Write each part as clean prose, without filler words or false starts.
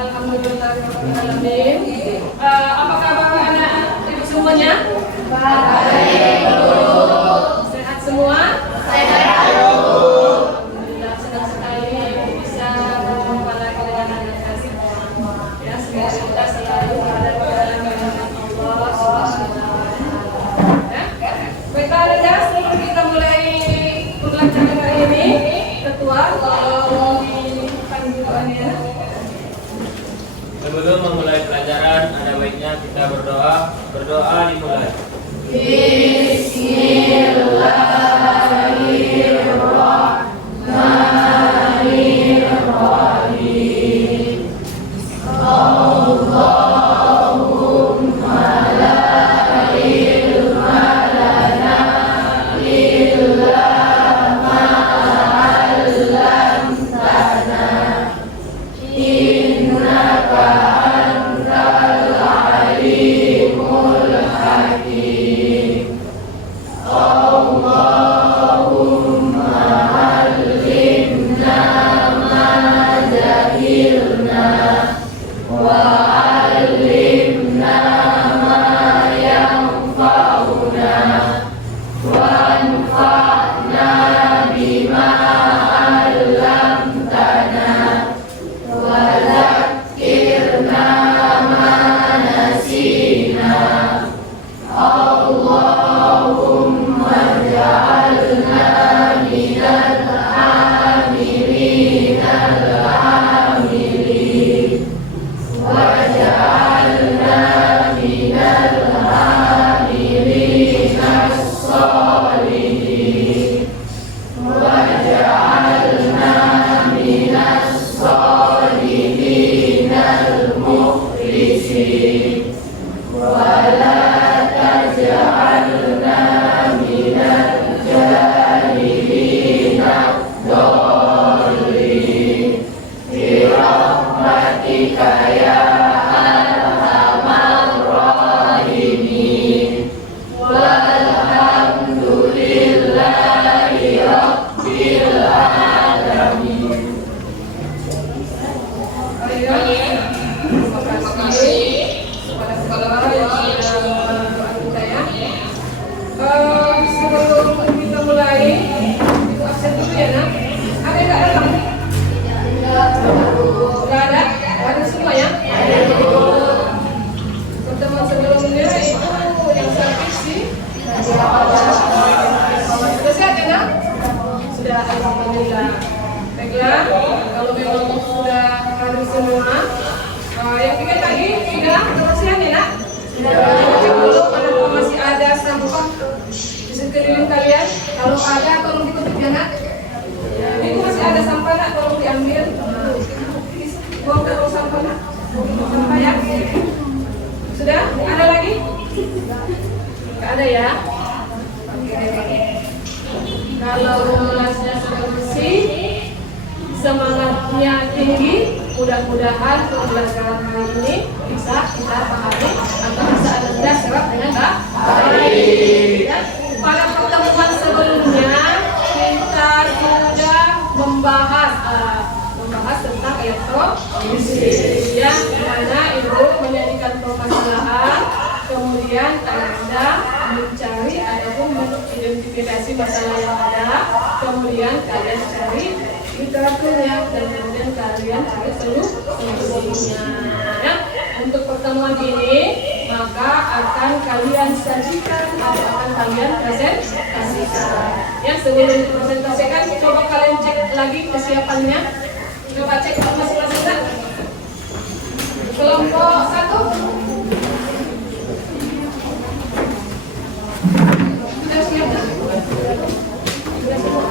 Alhamdulillahirobbilalamin. Apa kabar anak ibu semuanya? Baik. Sehat semua? Sehat. Alhamdulillah, senang sekali bisa berjumpa lagi dengan anak semua. Ya, semoga kita selalu berada dalam lindungan Allah Subhanahu wa Ta'ala. Baik, ada sebelum kita mulai pembelajaran hari ini, ketua kalau dipanggilnya. Sebelum memulai pelajaran, ada baiknya kita berdoa. Berdoa dimulai. Bismillahirrahmanirrahim. Allahumma la ilma lana illa ma 'allamtana. Innaka antal alimul hakim. Allahumma allimna ma jahilna wa allimna ma yanfa'una wanfa'na bima 'allamtana wa zakkirna ma nasina. Allahumma ja'alna minal amilin al-amilin wa ja'alna minal amilin as-solihin wa ja'alna minas solihin al-mukhlisin wa la taj'alna minal jahilin ad-dallin bi rahmatika ya arhamar rahimin. Walhamdulillahi rabbil alamin. Terima kasih kepada Allah yang sudah mendoakan saya. Sebelum kita mulai, itu absen dulu ya nak. Ada yang nggak datang? Nggak ada? Ada semua ya? Pertemuan sebelumnya itu yang sakit sih. Sudah sehat ya nak? Sudah, alhamdulillah. Baiklah, kalau memang sudah hadir semua, yang pikir tadi sudah kebersihan ya nak? Sudah. Cek dulu apakah masih ada sampah di sekeliling kalian. Kalau ada tolong ditutup ya nak. Itu masih ada sampah nak, tolong diambil. Buang terus sampah nak. Sampah ya. Sudah? Ada lagi? Nggak ada ya? Kalau kelasnya sudah bersih, semangatnya tinggi, mudah-mudahan pembelajaran hari ini bisa kita pahami atau bisa Anda serap dengan baik. Pada pertemuan sebelumnya kita sudah membahas tentang elektrolisis, yang mana itu menjadikan permasalahan, kemudian Anda mencari ataupun mengidentifikasi masalah yang ada, kemudian kalian cari literaturnya dan kemudian kalian cari solusinya. Ya, untuk pertemuan ini maka akan kalian sajikan atau akan kalian presentasikan. Ya, sebelum dipresentasikan coba kalian cek lagi kesiapannya. Coba cek masing-masing. Kelompok 1. Sudah siap? Sudah semua?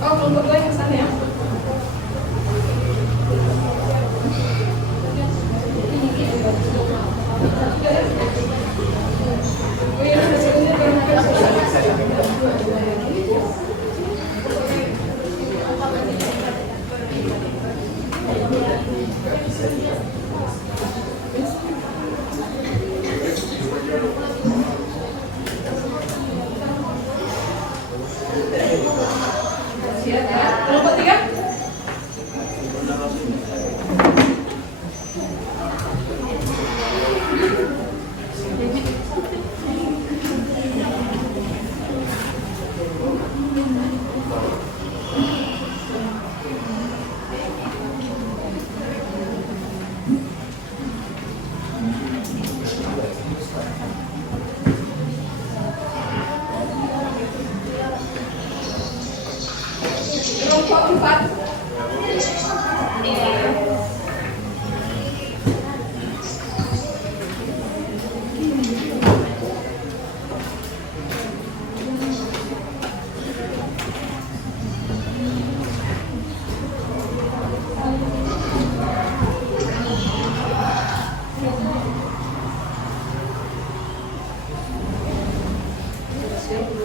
Kelompok 2 yang sana ya. Kelompok 4.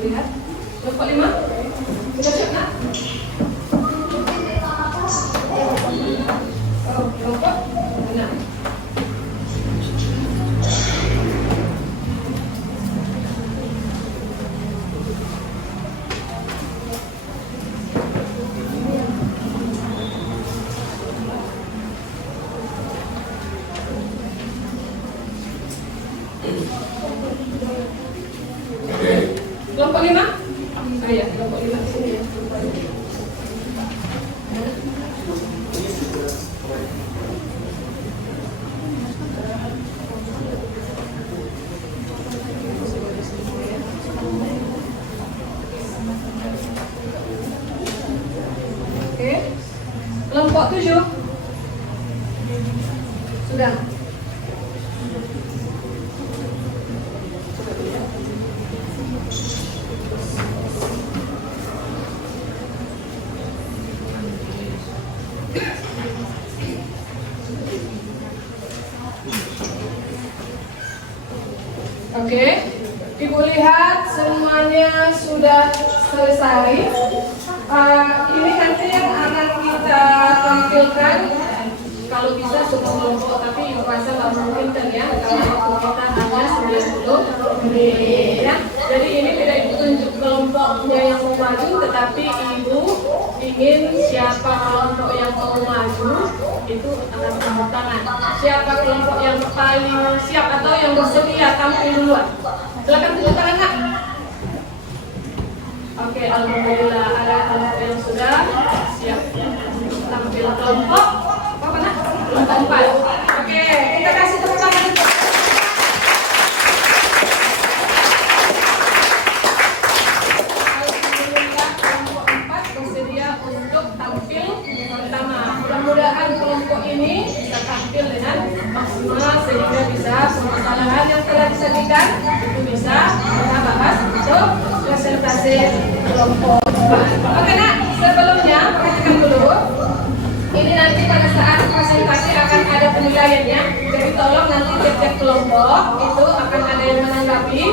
Lihat. Kelompok 5. Kita siap nak? Oh, kelompok 6. Kelompok 5? Oh iya, kelompok 5 di sini ya. Oke. Kelompok 7. Sudah. Oke, Ibu lihat semuanya sudah selesai. Ini nanti yang akan kita tampilkan. Kalau bisa semua kelompok, tapi Ibu rasa nggak mungkin kan ya kalau waktu kita hanya 90 menit ya. Jadi ini tidak Ibu tunjuk kelompoknya yang mau maju, tetapi Ibu ingin siapa kelompok yang mau maju itu akan tepuk tangan. Siapa kelompok yang paling siap atau yang bersedia tampil duluan? Silakan tepuk tangan nak. Oke, alhamdulillah ada kelompok yang sudah siap tampil. Kelompok apa nak? Kelompok 4. Oke, kita kasih tepuk tangan untuk alhamdulillah kelompok 4 bersedia untuk tampil pertama. Mudah-mudahan kelompok ini bisa tampil dengan maksimal sehingga bisa permasalahan yang telah disajikan itu bisa kita bahas untuk presentasi kelompok 4. Oke nak, sebelumnya perhatikan dulu. Ini nanti pada saat presentasi akan ada penilaiannya. Jadi tolong nanti tiap-tiap kelompok itu akan ada yang menanggapi,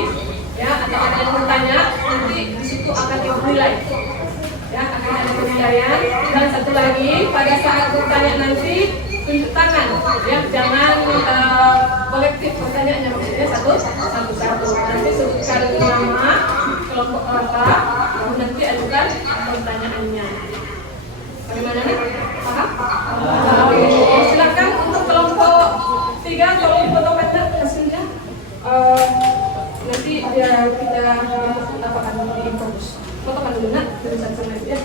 ya, atau ada yang bertanya. Nanti di situ akan dinilai. Ya, akan ada penilaian. Dan satu lagi, pada saat bertanya nanti tunjuk tangan, ya, jangan kolektif pertanyaannya, maksudnya satu-satu. Nanti sebutkan nama kelompok apa, nanti ajukan pertanyaannya. Bagaimana nih? Paham? Silakan untuk kelompok 3 kalau fotometer hasilnya nanti biar kita dapatkan di infobus. Fotokan dulu nak tulisan sama ya,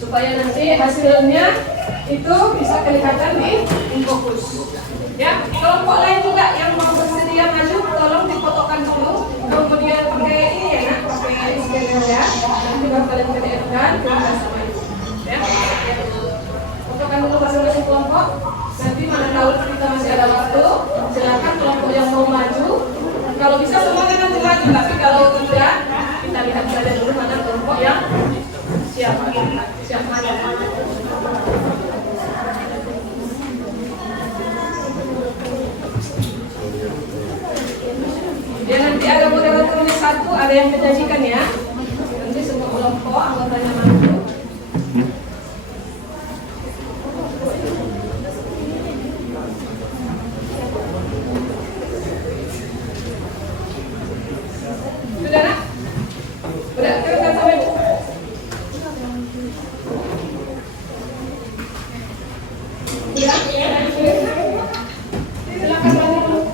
supaya nanti hasilnya itu bisa kelihatan di infobus. Ya, kelompok lain juga yang mau bersedia maju, tolong difotokan dulu, kemudian pakai ini ya nak, pakai scanner ya. Nanti baru kalian PDF-kan sama itu. Ya, fotokan dulu masing-masing kelompok. Nanti mana tahu kita masih ada waktu, silakan kelompok yang mau maju. Kalau bisa semuanya nanti maju, tapi kalau tidak, kita lihat saja dulu mana kelompok yang siap maju. Ya, nanti ada moderatornya satu, ada yang menjanjikan ya. Nanti semua kelompok anggotanya maju. Sudah nak? Sudah, kita sampai Bu. Sudah? Silakan maju dulu.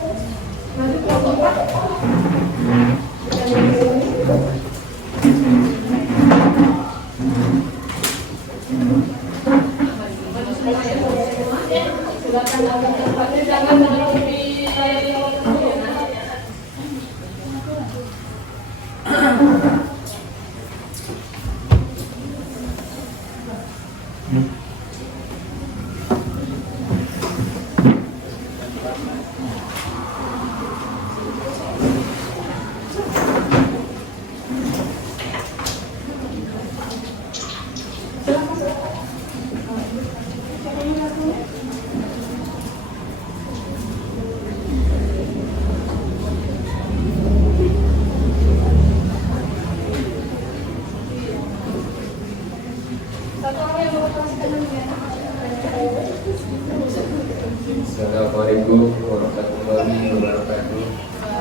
silakan ambil tempatnya, jangan menutupi layar telepon ya nak. Assalamualaikum warahmatullahi wabarakatuh.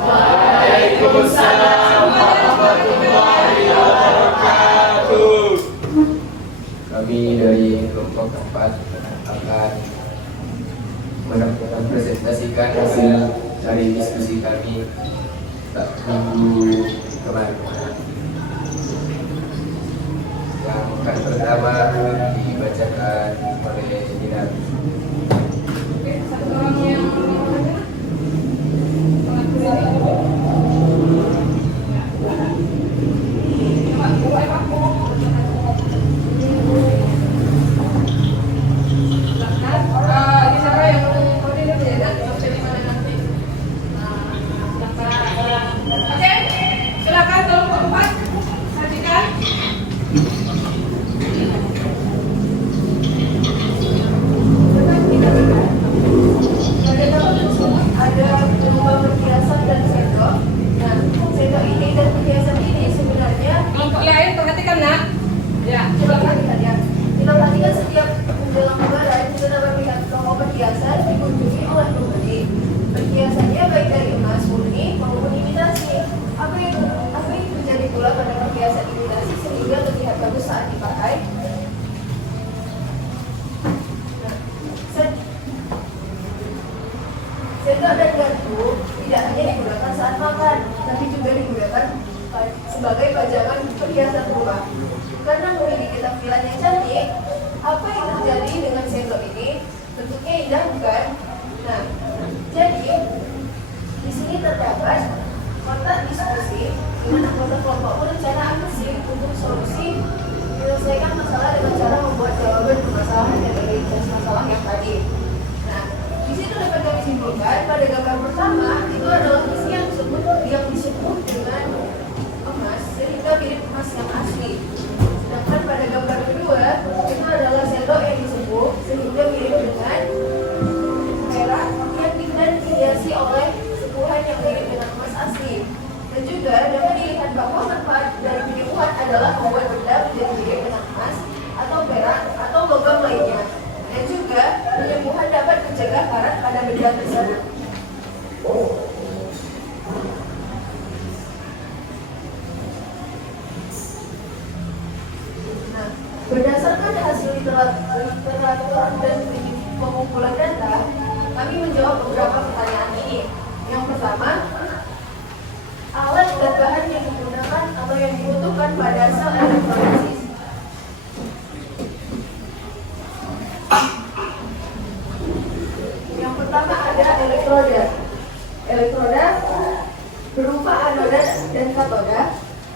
Waalaikumsalam warahmatullahi wabarakatuh. Kami dari kelompok 4 akan mempresentasikan hasil dari diskusi kami minggu kemarin. Yang akan pertama dibacakan oleh Dinar. Satu orang yang silakan kelompok 4 sajikan. Ada berupa perhiasan dan sendok. Nah, sendok ini dan perhiasan ini sebenarnya Kelompok lain perhatikan nak. Ya, coba perhatikan ya. Kita perhatikan setiap menjelang lebaran kita dapat melihat toko perhiasan dikunjungi oleh pembeli. Perhiasannya baik dari emas murni maupun imitasi. Apa yang terjadi pula pada perhiasan imitasi sehingga terlihat bagus saat dipakai? Sendok dan garpu tidak hanya digunakan saat makan, tapi juga digunakan sebagai pajangan perhiasan rumah. Karena memiliki tampilan yang cantik, apa yang terjadi dengan sendok ini? Bentuknya indah bukan? Nah, jadi di sini terdapat kotak diskusi di mana anggota kelompok berencana aksi untuk solusi menyelesaikan masalah dengan cara membuat jawaban permasalahan yang dari masalah yang tadi. Nah, di situ dapat kami simpulkan pada gambar pertama itu adalah misi yang disebut dengan emas sehingga mirip emas yang asli. Sedangkan pada gambar kedua itu adalah sendok yang disebut sehingga mirip dengan perak yang dihiasi oleh sepuhan yang mirip dengan emas asli. Dan juga dapat dilihat bahwa manfaat dari penipuan adalah membuat benda menjadi mirip dengan emas atau perak atau logam lainnya. Dan juga penyembuhan dapat mencegah karat pada benda tersebut. Nah, berdasarkan hasil literatur dan pengumpulan data, kami menjawab beberapa pertanyaan ini. Yang pertama, alat dan bahan yang digunakan atau yang dibutuhkan pada sel elektrolisis. Yang pertama ada elektroda. Elektroda berupa anoda dan katoda.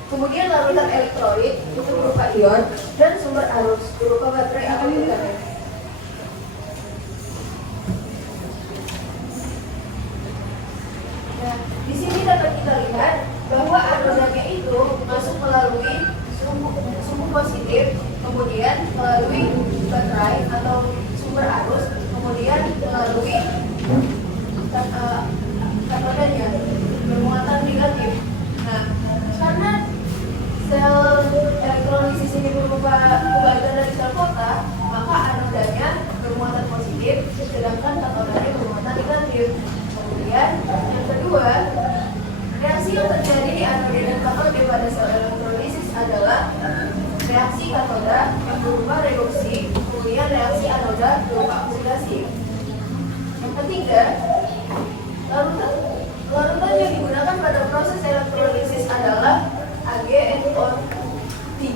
Kemudian larutan elektrolit itu berupa ion dan sumber arus berupa baterai atau internet. Nah, di sini dapat kita lihat bahwa anodanya itu masuk melalui sumbu positif, kemudian melalui baterai atau sumber arus, kemudian melalui katodanya bermuatan negatif. Nah, karena sel elektrolisis ini berupa kebagian dari sel kotak, maka anodanya bermuatan positif, sedangkan katodanya bermuatan negatif. Kemudian yang kedua, reaksi yang terjadi di anoda dan katode pada sel elektrolisis adalah reaksi katoda yang berupa reduksi, kemudian reaksi anoda berupa oksidasi. Yang ketiga, larutan yang digunakan pada proses elektrolisis adalah AgNO3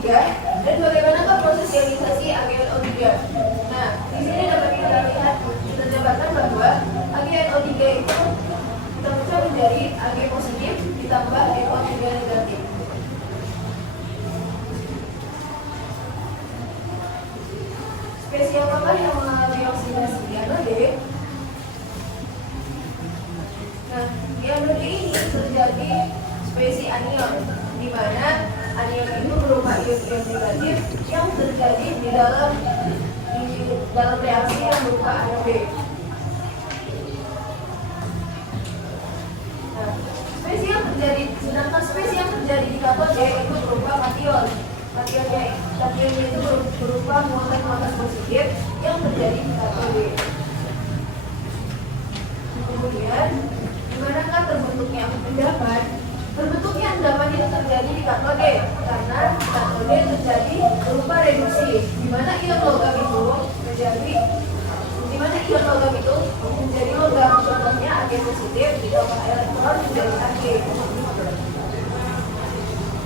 dan bagaimanakah proses ionisasi AgNO3? Nah, di sini dapat kita lihat, kita dapatkan menjadi Ag positif ditambah NO3 negatif. Spesies apakah yang mengalami oksidasi di anode? Nah, di anode ini terjadi spesies anion, di mana anion itu berupa ion-ion negatif yang terjadi di dalam reaksi yang berupa anode. Nah, spesies yang terjadi, sedangkan spesies yang terjadi di katode itu berupa kation. Kationnya itu berupa muatan-muatan positif yang terjadi di katode. Kemudian, dimanakah terbentuknya endapan? Terbentuknya endapan itu terjadi di katode karena katode terjadi berupa reduksi, di mana ion logam itu menjadi logam. Contohnya Ag positif ditambah elektron menjadi Ag.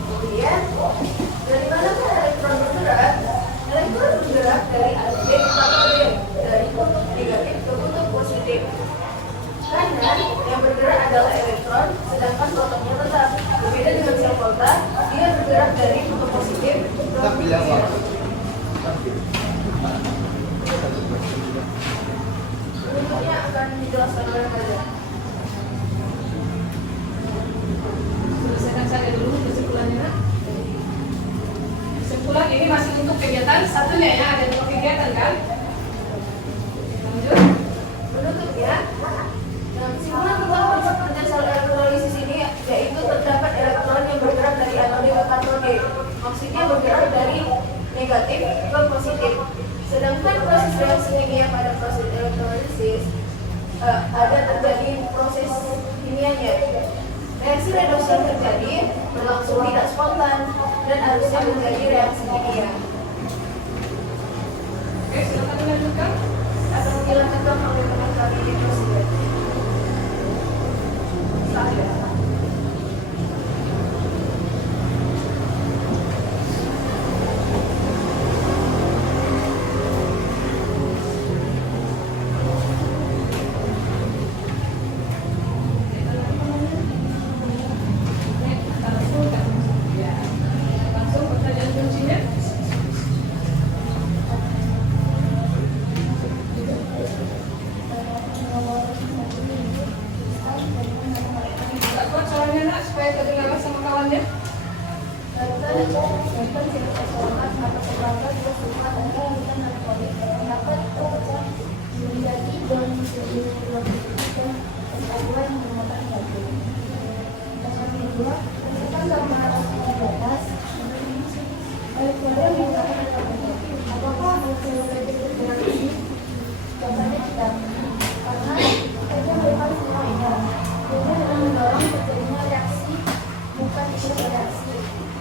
Kemudian, dari mana elektron bergerak? Elektron bergerak dari Ag ke katode, dari kutub negatif ke kutub positif. Karena yang bergerak adalah elektron, sedangkan protonnya tetap. Berbeda dengan sel volta, dia bergerak dari kutub positif ke kutub negatif. Bentuknya akan dijelaskan oleh Fajar. Selesaikan saja dulu kesimpulannya. Kesimpulan ini masih untuk kegiatan satunya ya, ada 2 kegiatan kan? Lanjut. Penutupnya, kesimpulan tentang konsep kerja sel elektrolisis ini yaitu terdapat elektron yang bergerak dari anode ke katode. Maksudnya bergerak dari negatif ke positif. Sedangkan proses reaksi kimia pada proses elektrolisis ada terjadi proses kimianya. Reaksi redoksi yang terjadi berlangsung tidak spontan dan harusnya menjadi reaksi kimia. Oke, silakan dilanjutkan. Akan dilanjutkan oleh teman kami di Presiden. Saya. Langsung pertanyaan kuncinya. Tak kuat suaranya nak supaya terdengar sama kawannya.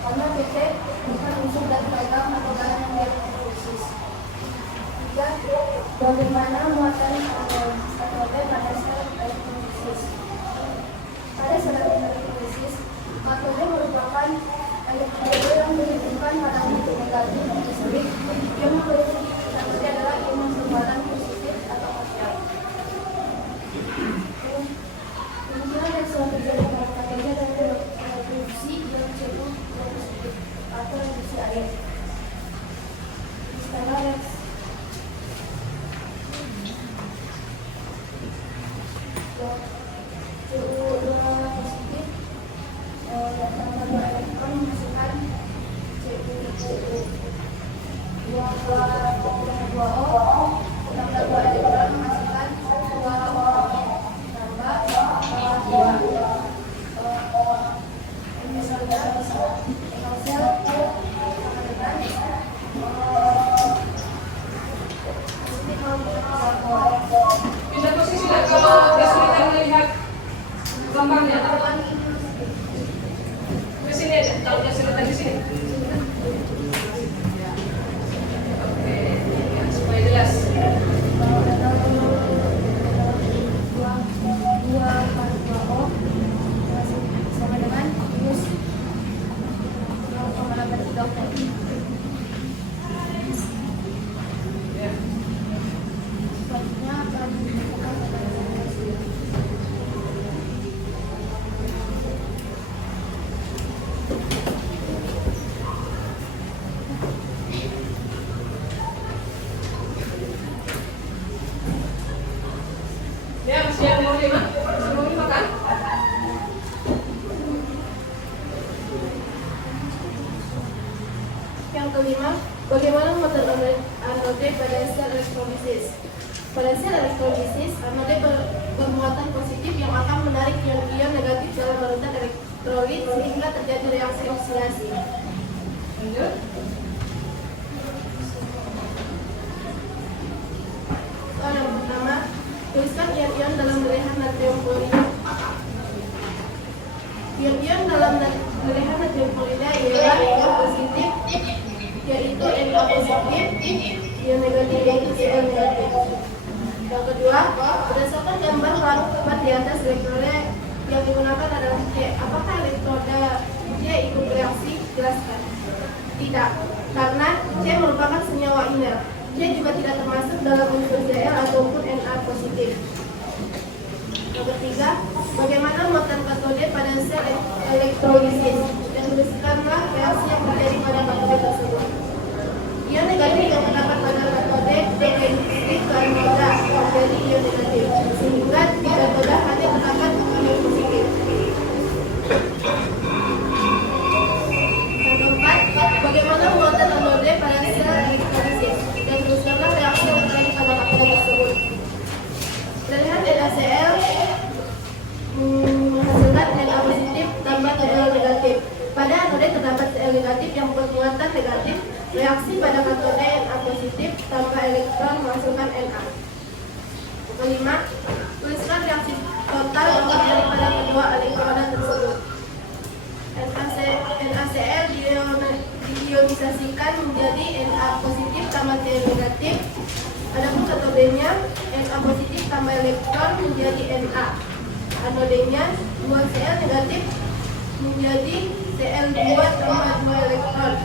Karena PT bukan unsur dari program atau bahan yang diproduksi. Bagaimana muatan katode pada sel elektrolisis? Pada sel elektrolisis, katode merupakan elektrode yang menghubungkan pada kutub negatif listrik yang memiliki katode adalah ion bermuatan positif atau oxide. Kemungkinan yang selalu terjadi pada katode adalah reduksi yang disebut positif atau reduksi air. Istilah reaksi CO2 positif tambah 2 elektron menghasilkan CO2 2O tambah 2 elektron menghasilkan 2O tambah 2 Pindah posisi lah kalau kesulitan melihat gambarnya. Ke sini aja, kalau kesulitan di sini. Oke, ya, supaya jelas. sama dengan minus 0,83 Ya. selanjutnya akan dibuka pada kelima, bagaimana muatan anode pada sel elektrolisis? Pada sel elektrolisis, anode bermuatan positif yang akan menarik ion-ion negatif dalam larutan elektrolit sehingga terjadi reaksi oksidasi. Lanjut. Soal yang pertama, tuliskan ion-ion dalam lelehan natrium klorida. Ion-ion dalam lelehan natrium klorida ialah ion positif, yaitu Na positif, ion negatif yaitu Cl negatif. Yang kedua, berdasarkan gambar larutan keempat di atas, elektroda yang digunakan adalah C. Apakah elektroda C ikut reaksi? Jelaskan. Tidak, karena C merupakan senyawa iner. C juga tidak termasuk dalam unsur Cl ataupun Na positif. Yang ketiga, bagaimana muatan katode pada sel elektrolisis? Dan tuliskanlah reaksi yang terjadi pada katode tersebut. Ion negatif yang terdapat pada katode berkontribusi ke anoda menjadi ion negatif, sehingga di katoda hanya terdapat ion positif. Yang keempat, bagaimana muatan anode pada sel elektrolisis? Dan tuliskanlah reaksi yang terjadi pada katode tersebut. Lelehan NaCl menghasilkan Na positif tambah Cl negatif. Pada anode terdapat Cl negatif yang bermuatan negatif. Reaksi pada katode Na positif tambah elektron menghasilkan Na. Kelima, tuliskan reaksi total yang terjadi pada kedua elektroda tersebut. NaCl diionisasikan menjadi Na positif tambah Cl negatif. Adapun katodenya Na positif tambah elektron menjadi Na. Anodenya 2Cl negatif menjadi Cl2 tambah 2 elektron.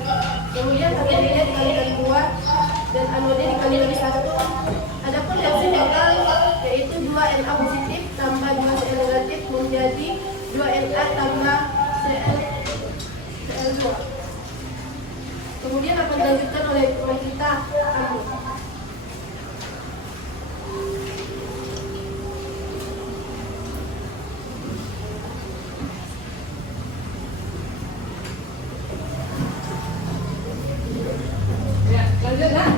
Kemudian katodenya dikalikan 2 dan anode dikalikan 1. Adapun reaksi total yaitu 2 Na positif tambah 2 Cl negatif menjadi 2 Na tambah Cl2. Kemudian akan dilanjutkan oleh teman kita Amu. Ya, lanjut lah.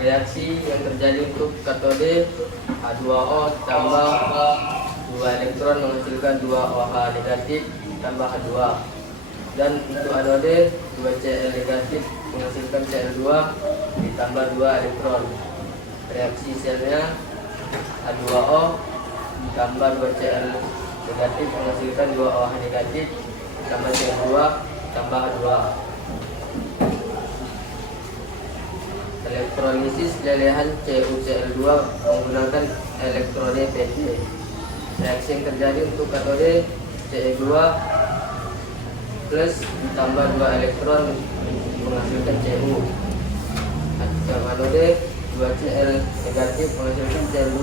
Reaksi yang terjadi untuk katode H2O tambah 2 elektron menghasilkan 2 OH negatif tambah H2, dan untuk anode 2 Cl negatif menghasilkan Cl2 ditambah 2 elektron. Reaksi selnya H2O ditambah 2 Cl negatif menghasilkan 2 OH negatif tambah Cl2 tambah H2. Elektrolisis lelehan CuCl2 menggunakan elektrode Pc. Reaksi yang terjadi untuk katode Ce2 plus ditambah 2 elektron menghasilkan Cu. Untuk anode 2 Cl negatif menghasilkan Cl2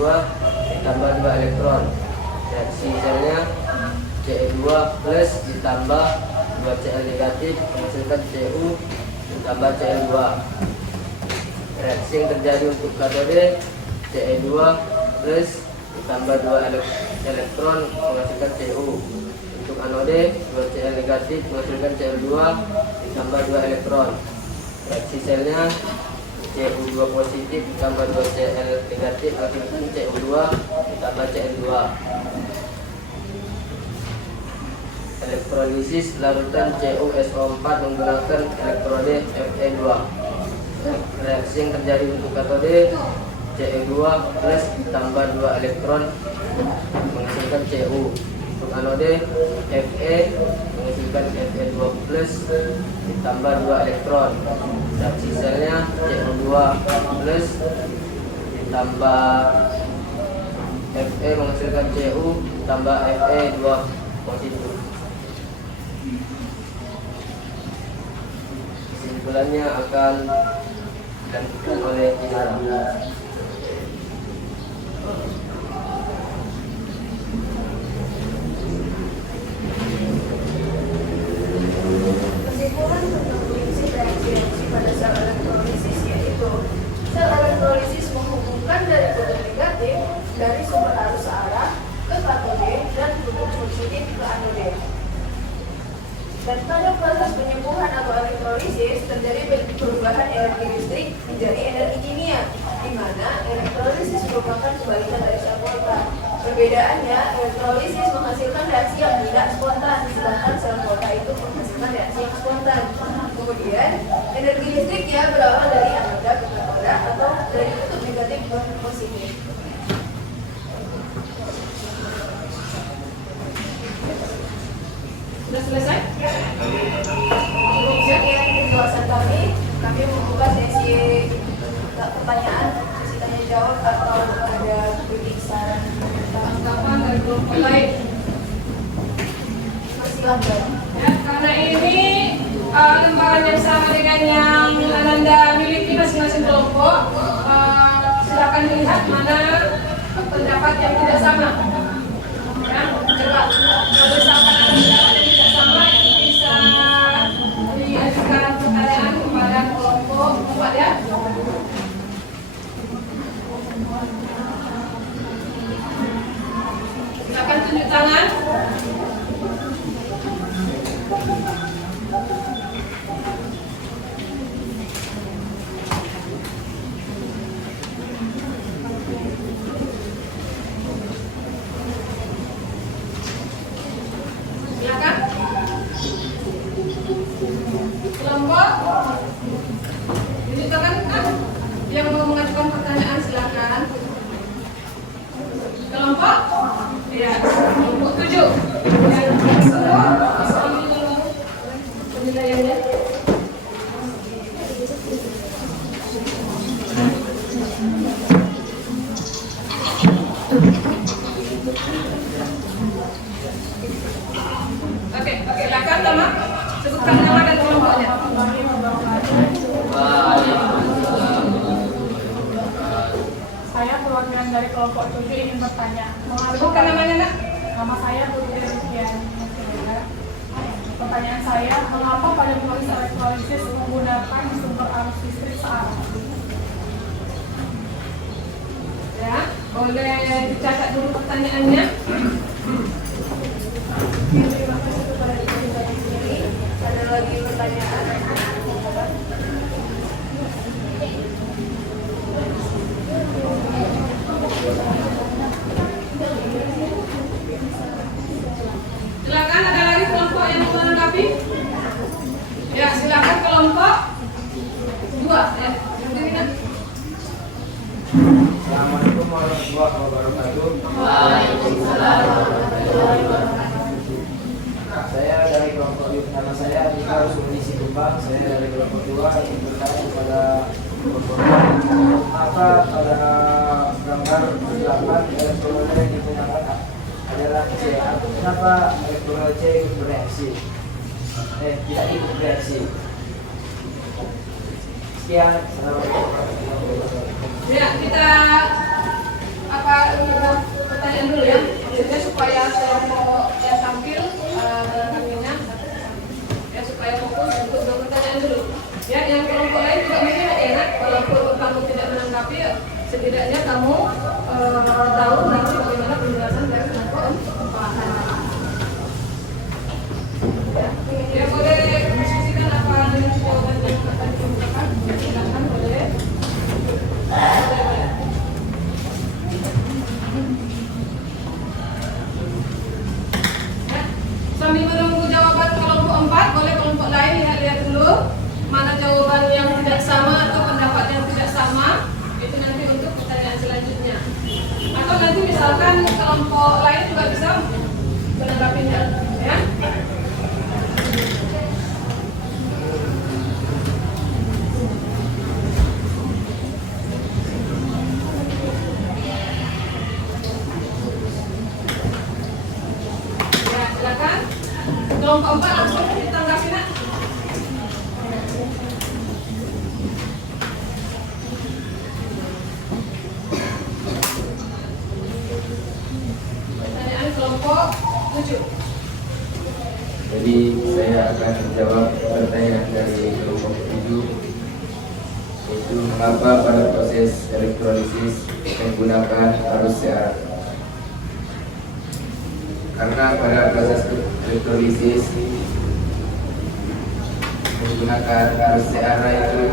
ditambah 2 elektron. Reaksi selnya Ce2 plus ditambah 2 Cl negatif menghasilkan Cu ditambah Cl2. Reaksi yang terjadi untuk katode Ce2 plus ditambah 2 elektron menghasilkan Cu. Untuk anode 2 Cl negatif menghasilkan Cl2 ditambah 2 elektron. Reaksi selnya Cu2 positif ditambah 2 Cl negatif menghasilkan Cu2 ditambah Cl2. Elektrolisis larutan CuSO4 menggunakan elektrode Fe2. Reaksi yang terjadi untuk katode Ce2 plus ditambah 2 elektron menghasilkan Cu. Untuk anode Fe menghasilkan Fe2 plus ditambah 2 elektron. Reaksi selnya Cu2 plus ditambah Fe menghasilkan Cu tambah Fe2 positif. Kesimpulannya akan dilanjutkan oleh Inara. Kesimpulan tentang prinsip reaksi pada sel elektrolisis yaitu sel elektrolisis menghubungkan dari kutub negatif dari sumber arus searah ke katode dan kutub positif ke anode. Dan pada elektrolisis terjadi perubahan energi listrik menjadi energi kimia, di mana elektrolisis merupakan kebalikan dari sel volta. Perbedaannya, elektrolisis menghasilkan reaksi yang tidak spontan, sedangkan sel volta itu menghasilkan reaksi yang spontan. Kemudian, energi listriknya berawal dari anoda ke katoda atau dari kutub negatif ke positif. Sudah selesai? Sekian penjelasan kami membuka sesi pertanyaan, sesi tanya jawab atau ada kritik saran Tanggapan dari kelompok lain. silakan. Ya, karena ini lembaran yang sama dengan yang Ananda miliki masing-masing kelompok, silakan lihat mana pendapat yang tidak sama. Ya, coba kalau misalkan ada pendapat yang tidak sama, bisa diajukan pertanyaan kepada kelompok 4 ya. Silakan tunjuk tangan. Silakan. Kelompok. Tunjukkan yang mau mengajukan pertanyaan silakan. Kelompok. Ya, kelompok 7. Yang semua penilaiannya. Oke, silakan Tama. Sebutkan nama dan kelompoknya. Saya perwakilan dari kelompok 7 ingin bertanya. Sebutkan namanya, Nak. Nama saya Putri Rukian. Pertanyaan saya, mengapa pada proses elektrolisis menggunakan sumber arus listrik searah? Ya, boleh dicatat dulu pertanyaannya. Terima kasih kepada dari sini. Ada lagi pertanyaan? Silakan, ada lagi kelompok yang mau menanggapi? Ya, silakan kelompok 2 ya. Assalamualaikum warahmatullahi wabarakatuh. Waalaikumsalam warahmatullahi wabarakatuh. Saya dari kelompok nama saya Nika Rusuli Situbang. Saya dari kelompok 2 ingin bertanya kepada kelompok apa pada gambar 8 elektrolit yang digunakan adalah C. Kenapa elektrolit C ikut bereaksi? Tidak ikut bereaksi. Sekian. Assalamualaikum warahmatullahi wabarakatuh. Ya, kita pertanyaan dulu ya. Jadi supaya kelompok yang tampil ininya ya supaya fokus untuk pertanyaan dulu. Ya, yang kelompok lain juga mungkin enak walaupun kamu tidak menanggapi, setidaknya kamu tahu nanti bagaimana penjelasan dari kelompok 4. Ya, boleh diskusikan apa dengan jawaban yang akan dikemukakan. Silakan boleh. Sambil menunggu jawaban kelompok 4, boleh kelompok lain lihat dulu mana jawaban yang tidak sama atau pendapat yang tidak sama. Itu nanti untuk pertanyaan selanjutnya. Atau nanti misalkan kelompok lain juga bisa menanggapinya, ya. Ya, silakan. Kelompok 4 langsung ditanggapi, Nak. Pertanyaan kelompok 7. Jadi saya akan menjawab pertanyaan dari kelompok 7, yaitu mengapa pada proses elektrolisis menggunakan arus searah. Karena pada proses elektrolisis menggunakan arus CR itu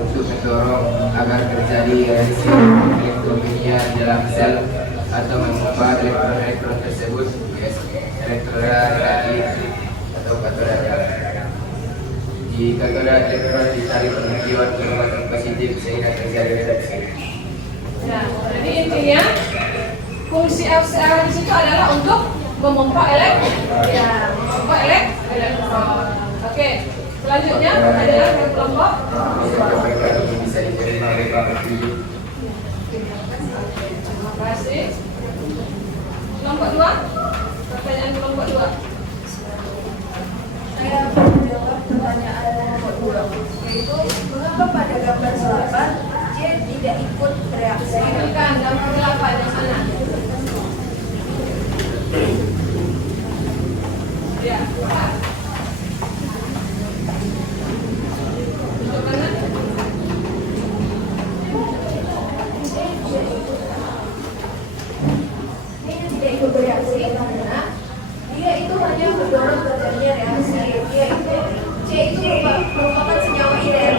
untuk mendorong agar terjadi reaksi elektrokimia di dalam sel atau mengubah elektron-elektron tersebut menjadi elektroda negatif atau katoda. Di katoda elektron ditarik penghijauan ke muatan positif sehingga terjadi reaksi. Nah, jadi intinya fungsi FCR di situ adalah untuk memompa elektron. Oke, selanjutnya adalah kelompok. Bisa diterima oleh Bapak Ibu. Terima kasih. Kelompok 2. Pertanyaan kelompok 2. Saya akan menjawab pertanyaan nomor 2, yaitu mengapa pada gambar 8 C tidak ikut bereaksi? Berikan gambar 8 yang mana? Ya. Untuk kanan. Dia tidak ikut bereaksi karena dia itu hanya mendorong terjadinya reaksi. Dia itu C itu merupakan senyawa iner,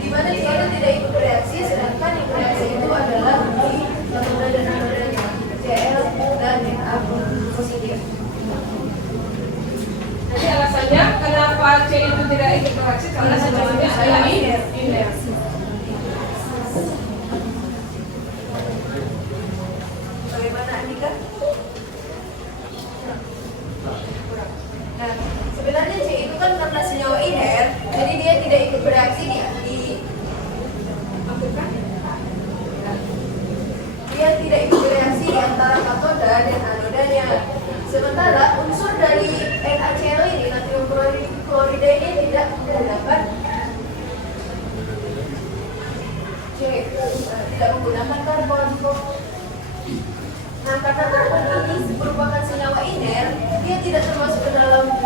di mana dia itu tidak ikut bereaksi, sedangkan yang bereaksi itu adalah di katoda dan anodanya Cl dan Na positif. Jadi alasannya kenapa C itu tidak ikut bereaksi karena senyawanya adalah iner. Bagaimana Andika? Nah, sebenarnya C itu kan karena senyawa iner, jadi dia tidak ikut bereaksi dia tidak ikut bereaksi di antara katoda dan anodanya. Sementara unsur dari NaCl ini, natrium klorida ini tidak menggunakan tidak menggunakan karbon. Nah, karena karbon ini merupakan senyawa iner, dia tidak termasuk ke dalam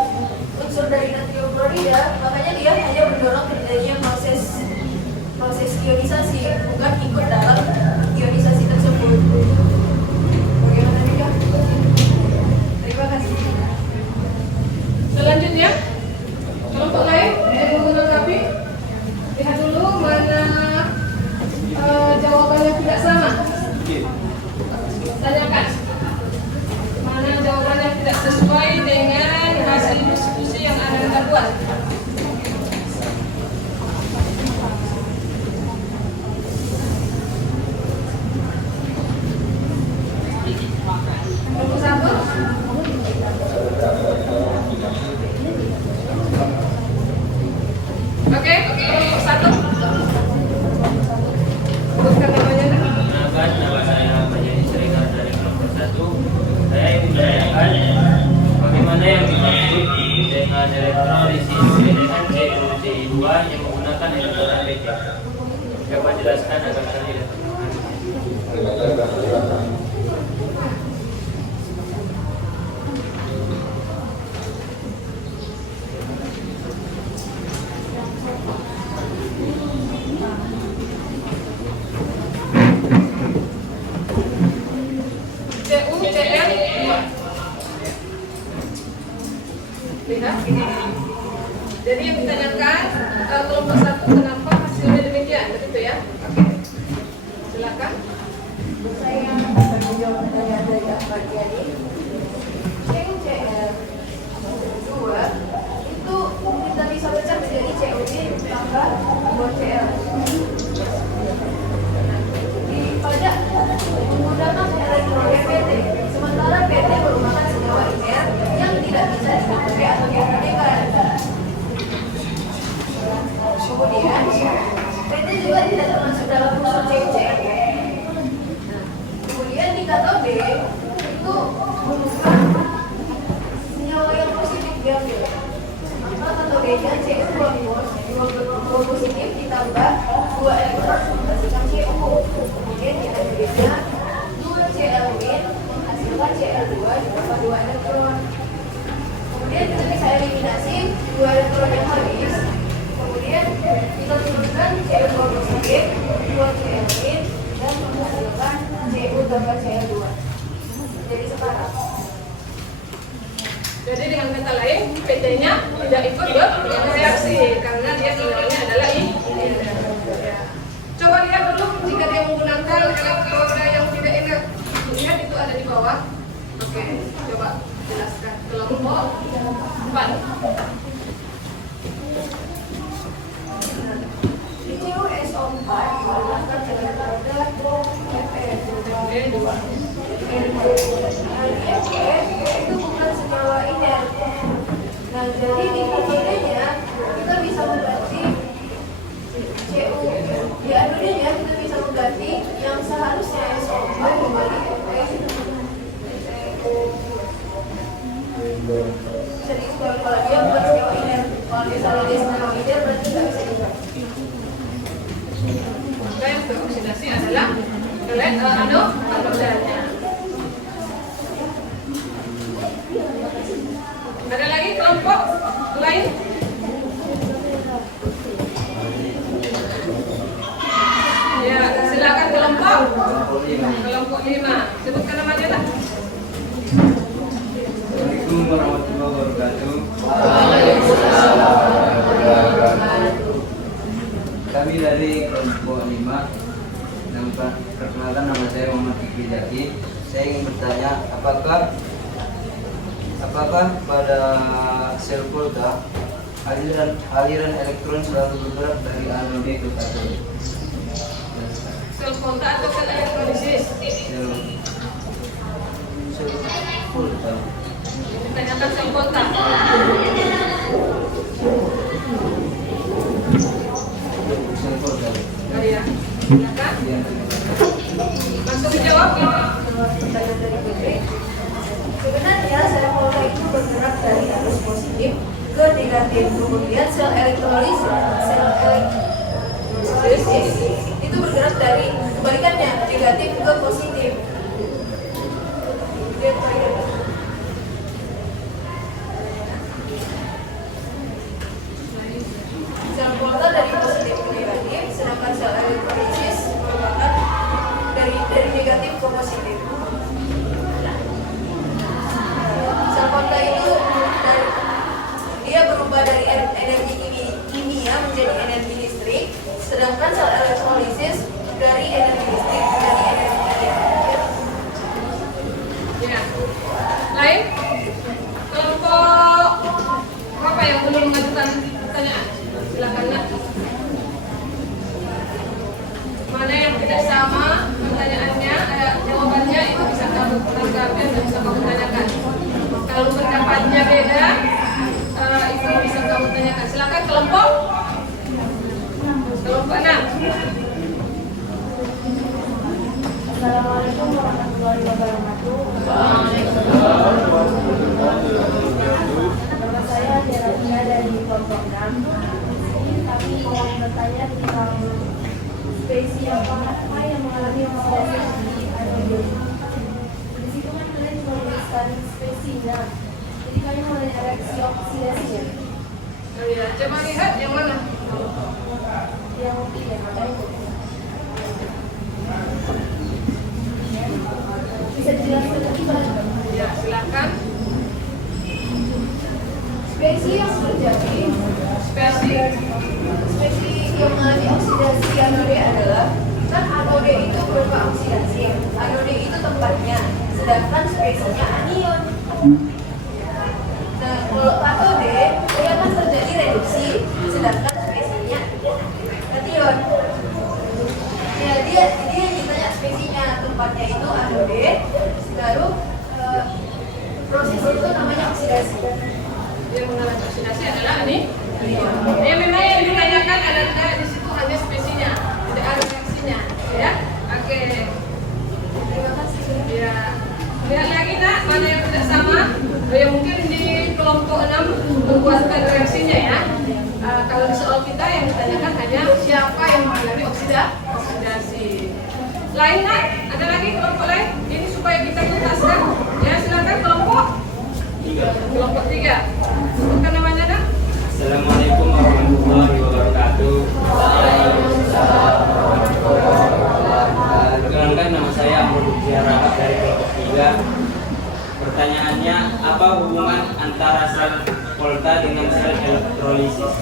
unsur dari natrium klorida, makanya dia hanya mendorong terjadinya proses ionisasi, bukan ikut dalam ionisasi tersebut. Bagaimana juga? Terima kasih. Selanjutnya, kelompok lain yang menanggapi, lihat dulu mana jawabannya tidak sama. Tanyakan mana jawabannya tidak sesuai dengan hasil diskusi yang Anda buat. Kelompok 1. Oke, kelompok 1. Sebutkan namanya. Perkenalkan, nama saya Panjani Sregar dari kelompok 1. Saya ingin menanyakan bagaimana yang dimaksud dengan elektron diisi dengan CuCi2 yang menggunakan elektroda PT. Dapat jelaskan agar saya tidak CuCl2. Lihat. Jadi yang ditanyakan kelompok 1 kenapa hasilnya demikian, begitu ya? Oke. Silakan. Saya akan menjawab pertanyaan dari Ahmad Yani. CuCl2 itu kita bisa pecah menjadi CuC tambah 2Cl. Pada menggunakan elektronnya PT, sementara PT merupakan senyawa iner yang tidak bisa dipakai atau dimurnikan. Kemudian PT juga tidak termasuk dalam unsur CuCl. Kemudian di katode itu bukan senyawa yang positif diambil. Maka katodenya Cu2 positif ditambah 2 elektron menghasilkan Cu. Kemudian kita tulisnya 2Cl menghasilkan Cl2 ditambah 2 elektron. Kemudian kita bisa eliminasi 2 elektron yang habis. Kemudian kita turunkan Cu2 positif, 2Cl dan menghasilkan Cu tambah Cl2. Jadi sekarang. Jadi dengan kata lain, PT-nya tidak ikut bereaksi karena Oke, coba jelaskan kelompok 4. Di CuSO4 dijelaskan dengan pada Fe2. Fe itu bukan senyawa inert. Nah, jadi di anodenya kita bisa mengganti Cu. Di anodenya kita bisa mengganti yang seharusnya SO4 menjadi Fe. Jadi kalau dia bukan senyawa inert, kalau misalnya dia senyawa inert berarti nggak bisa diganti. Maka yang beroksidasi adalah anodanya. Ada lagi kelompok lain? Ya, silakan kelompok 5. Sebutkan namanya lah. Assalamualaikum warahmatullahi wabarakatuh. Kami dari kelompok 5. Perkenalkan, nama saya Muhammad Fikri Zaki. Saya ingin bertanya, apakah pada sel volta aliran elektron selalu bergerak dari anode ke katode? Sel volta atau sel elektrolisis? Sel volta. Ditanyakan sel volta. Sel volta. Oh iya. Silakan. Langsung dijawab. Pertanyaan dari Putri. Sebenarnya sel volta itu bergerak dari arus positif ke negatif. Kemudian sel elektrolisis itu bergerak dari kebalikannya, negatif ke positif. Dia kebalikannya. Sel volta dari positif ke negatif, sedangkan sel elektrolisis merupakan dari negatif ke positif. Sel volta itu dia berubah dari energi kimia menjadi energi listrik, sedangkan sel elektrolisis dari energi listrik menjadi energi kimia. Ya. Lain? Kelompok apa yang belum mengajukan pertanyaan? Silakan nak. Mana yang tidak sama pertanyaannya, jawabannya itu bisa kamu tanggapi dan bisa kamu tanyakan. Kalau pendapatnya beda, itu bisa kamu tanyakan. Silakan kelompok 6. Assalamualaikum warahmatullahi wabarakatuh. Nama saya Geraldina dari kelompok 6. Kami mau bertanya tentang spesies apa yang mengalami oksidasi di anode. Di situ kan kalian menuliskan spesiesnya. Jadi kami mau nanya reaksi oksidasinya. Oh ya, coba lihat yang mana? Yang mungkin ya, itu. Bisa dijelaskan lagi Pak? Ya, silakan. Spesies yang terjadi, spesies yang mengalami oksidasi anode adalah, kan anode itu berupa oksidasi, anode itu tempatnya, sedangkan spesiesnya anion. Nah, kalau katode dia akan terjadi reduksi, sedangkan spesiesnya kation. Ya, dia ditanya spesiesnya, tempatnya itu anode, baru proses itu namanya oksidasi. Yang mengalami oksidasi adalah ini. Ya, memang yang ditanyakan adalah di situ hanya spesiesnya, tidak ada reaksinya, ya. Oke. Terima kasih. Ya. Lihat lagi nak, mana yang tidak sama? Ya, mungkin di kelompok 6 membuatkan reaksinya ya. Kalau di soal kita yang ditanyakan hanya siapa yang mengalami oksidasi. Lain nak, ada lagi kelompok lain? Ini supaya kita tuntaskan. Ya, silakan kelompok 3. Sebutkan namanya nak. Assalamualaikum warahmatullahi wabarakatuh. Perkenalkan, nama saya Ahmad Buktiara dari kelompok 3. Pertanyaannya, apa hubungan antara sel volta dengan sel elektrolisis?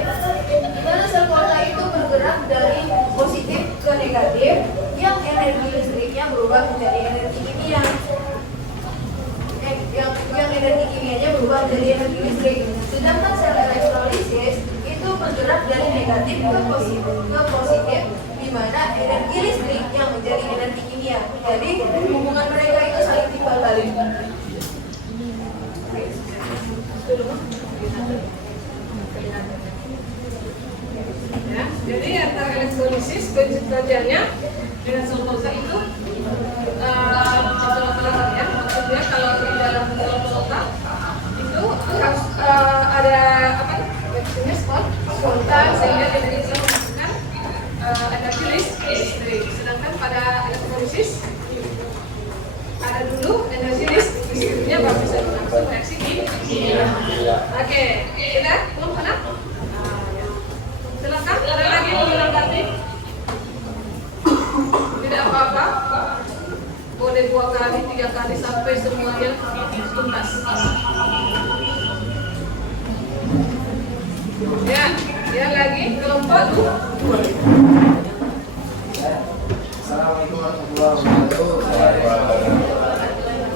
di mana sel kuarta itu bergerak dari positif ke negatif, yang energi listriknya berubah menjadi energi kimia. Yang energi kimianya berubah menjadi energi listrik. Sedangkan sel elektrolisis itu bergerak dari negatif ke positif, di mana energi listrik yang menjadi energi kimia. Jadi hubungan mereka itu saling timbal balik. Ya, jadi antara elektrolisis pengerjaannya dengan sel kuarta itu ya. Maksudnya kalau di dalam sel kuarta itu harus ada apa? Maksudnya spontan sehingga tidak bisa menghasilkan energi listrik. Sedangkan pada elektrolisis ada dulu energi listriknya baru bisa langsung reaksi kimia. Oke, kita belum pernah? Silakan, ada lagi yang menanggapi? Tidak apa-apa. Boleh 2 kali, 3 kali sampai semuanya tuntas. Ya lagi kelompok 2. Assalamualaikum warahmatullahi wabarakatuh.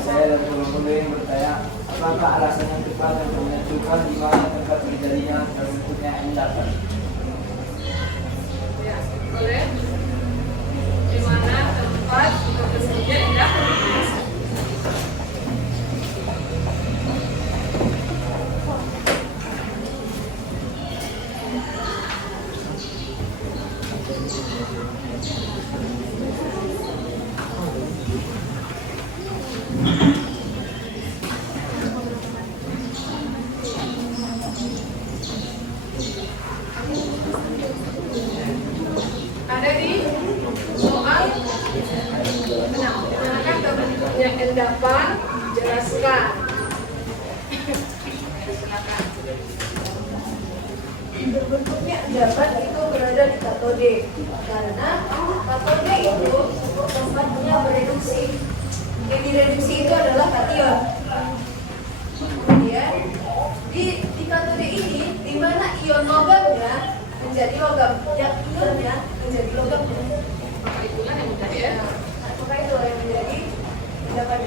Saya dari kelompok B yang bertanya, apakah alasan yang tepat untuk menentukan di mana tempat terjadinya terbentuknya endapan? Ya, boleh. Di mana tempat tersedia endapan? Ada di soal 6. Menggunakan terbentuknya endapan, jelaskan. Silakan. Terbentuknya endapan itu berada di katode, karena katode itu tempatnya bereduksi. Yang direduksi itu adalah kation. Kemudian di katode ini, di mana ion logamnya menjadi logam, yang ionnya menjadi logam. Maka itulah yang menjadi ya. Maka itu yang menjadi endapan.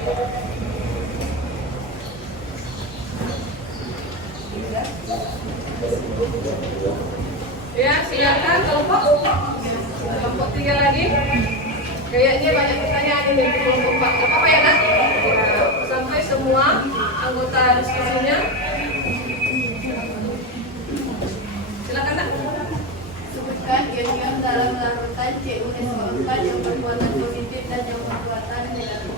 Ya, silakan kelompok 3 lagi. Kayaknya banyak pertanyaan ini di kelompok 4. Gak apa-apa ya, Nak? Ya, sampai semua anggota diskusinya. Silakan, Nak. Sebutkan ion-ion dalam larutan CuSO4 yang bermuatan positif dan yang bermuatan negatif.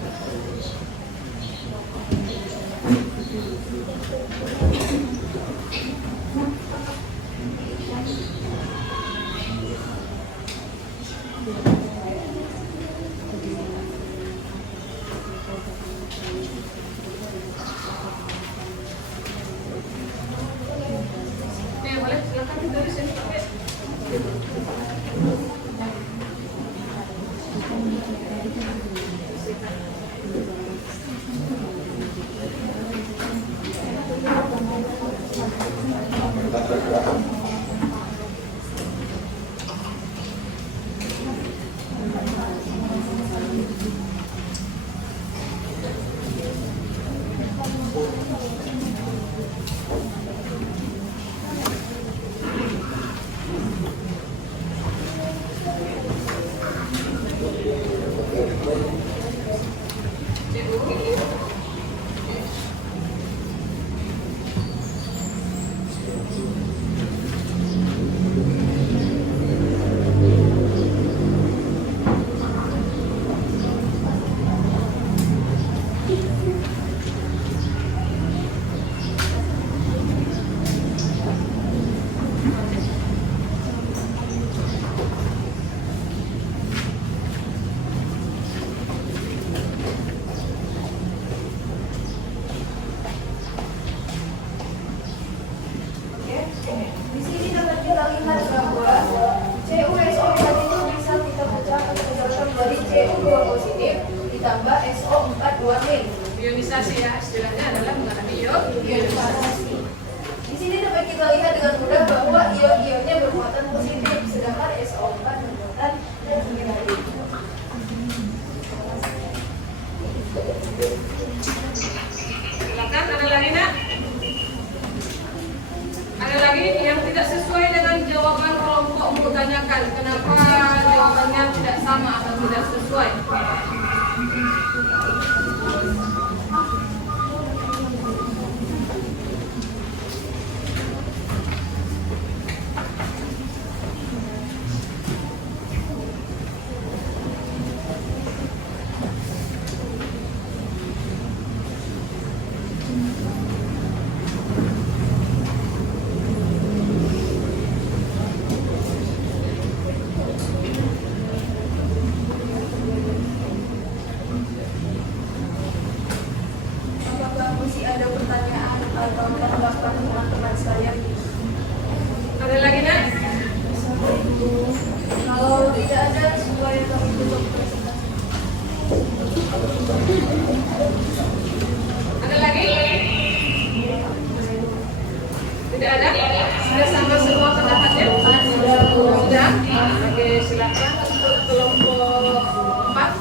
Ya, boleh. Silakan ditulisin. Di sini dapat kita lihat bahwa CuSO4 itu bisa kita pecah berdasarkan dari Cu2 positif ditambah SO4 2 min. Ionisasi ya, istilahnya adalah mengalami ionisasi. Di sini dapat kita lihat dengan mudah bahwa ion tidak sesuai dengan jawaban kelompok untuk tanyakan. Kenapa jawabannya tidak sama atau tidak sesuai? Apakah masih ada pertanyaan atau tanggapan teman-teman saya? Ada lagi nak? Kalau tidak ada, supaya kami tutup presentasi. Ada lagi? Tidak ada? Sudah sama semua pendapatnya? Sudah? Oke, silakan untuk kelompok 4.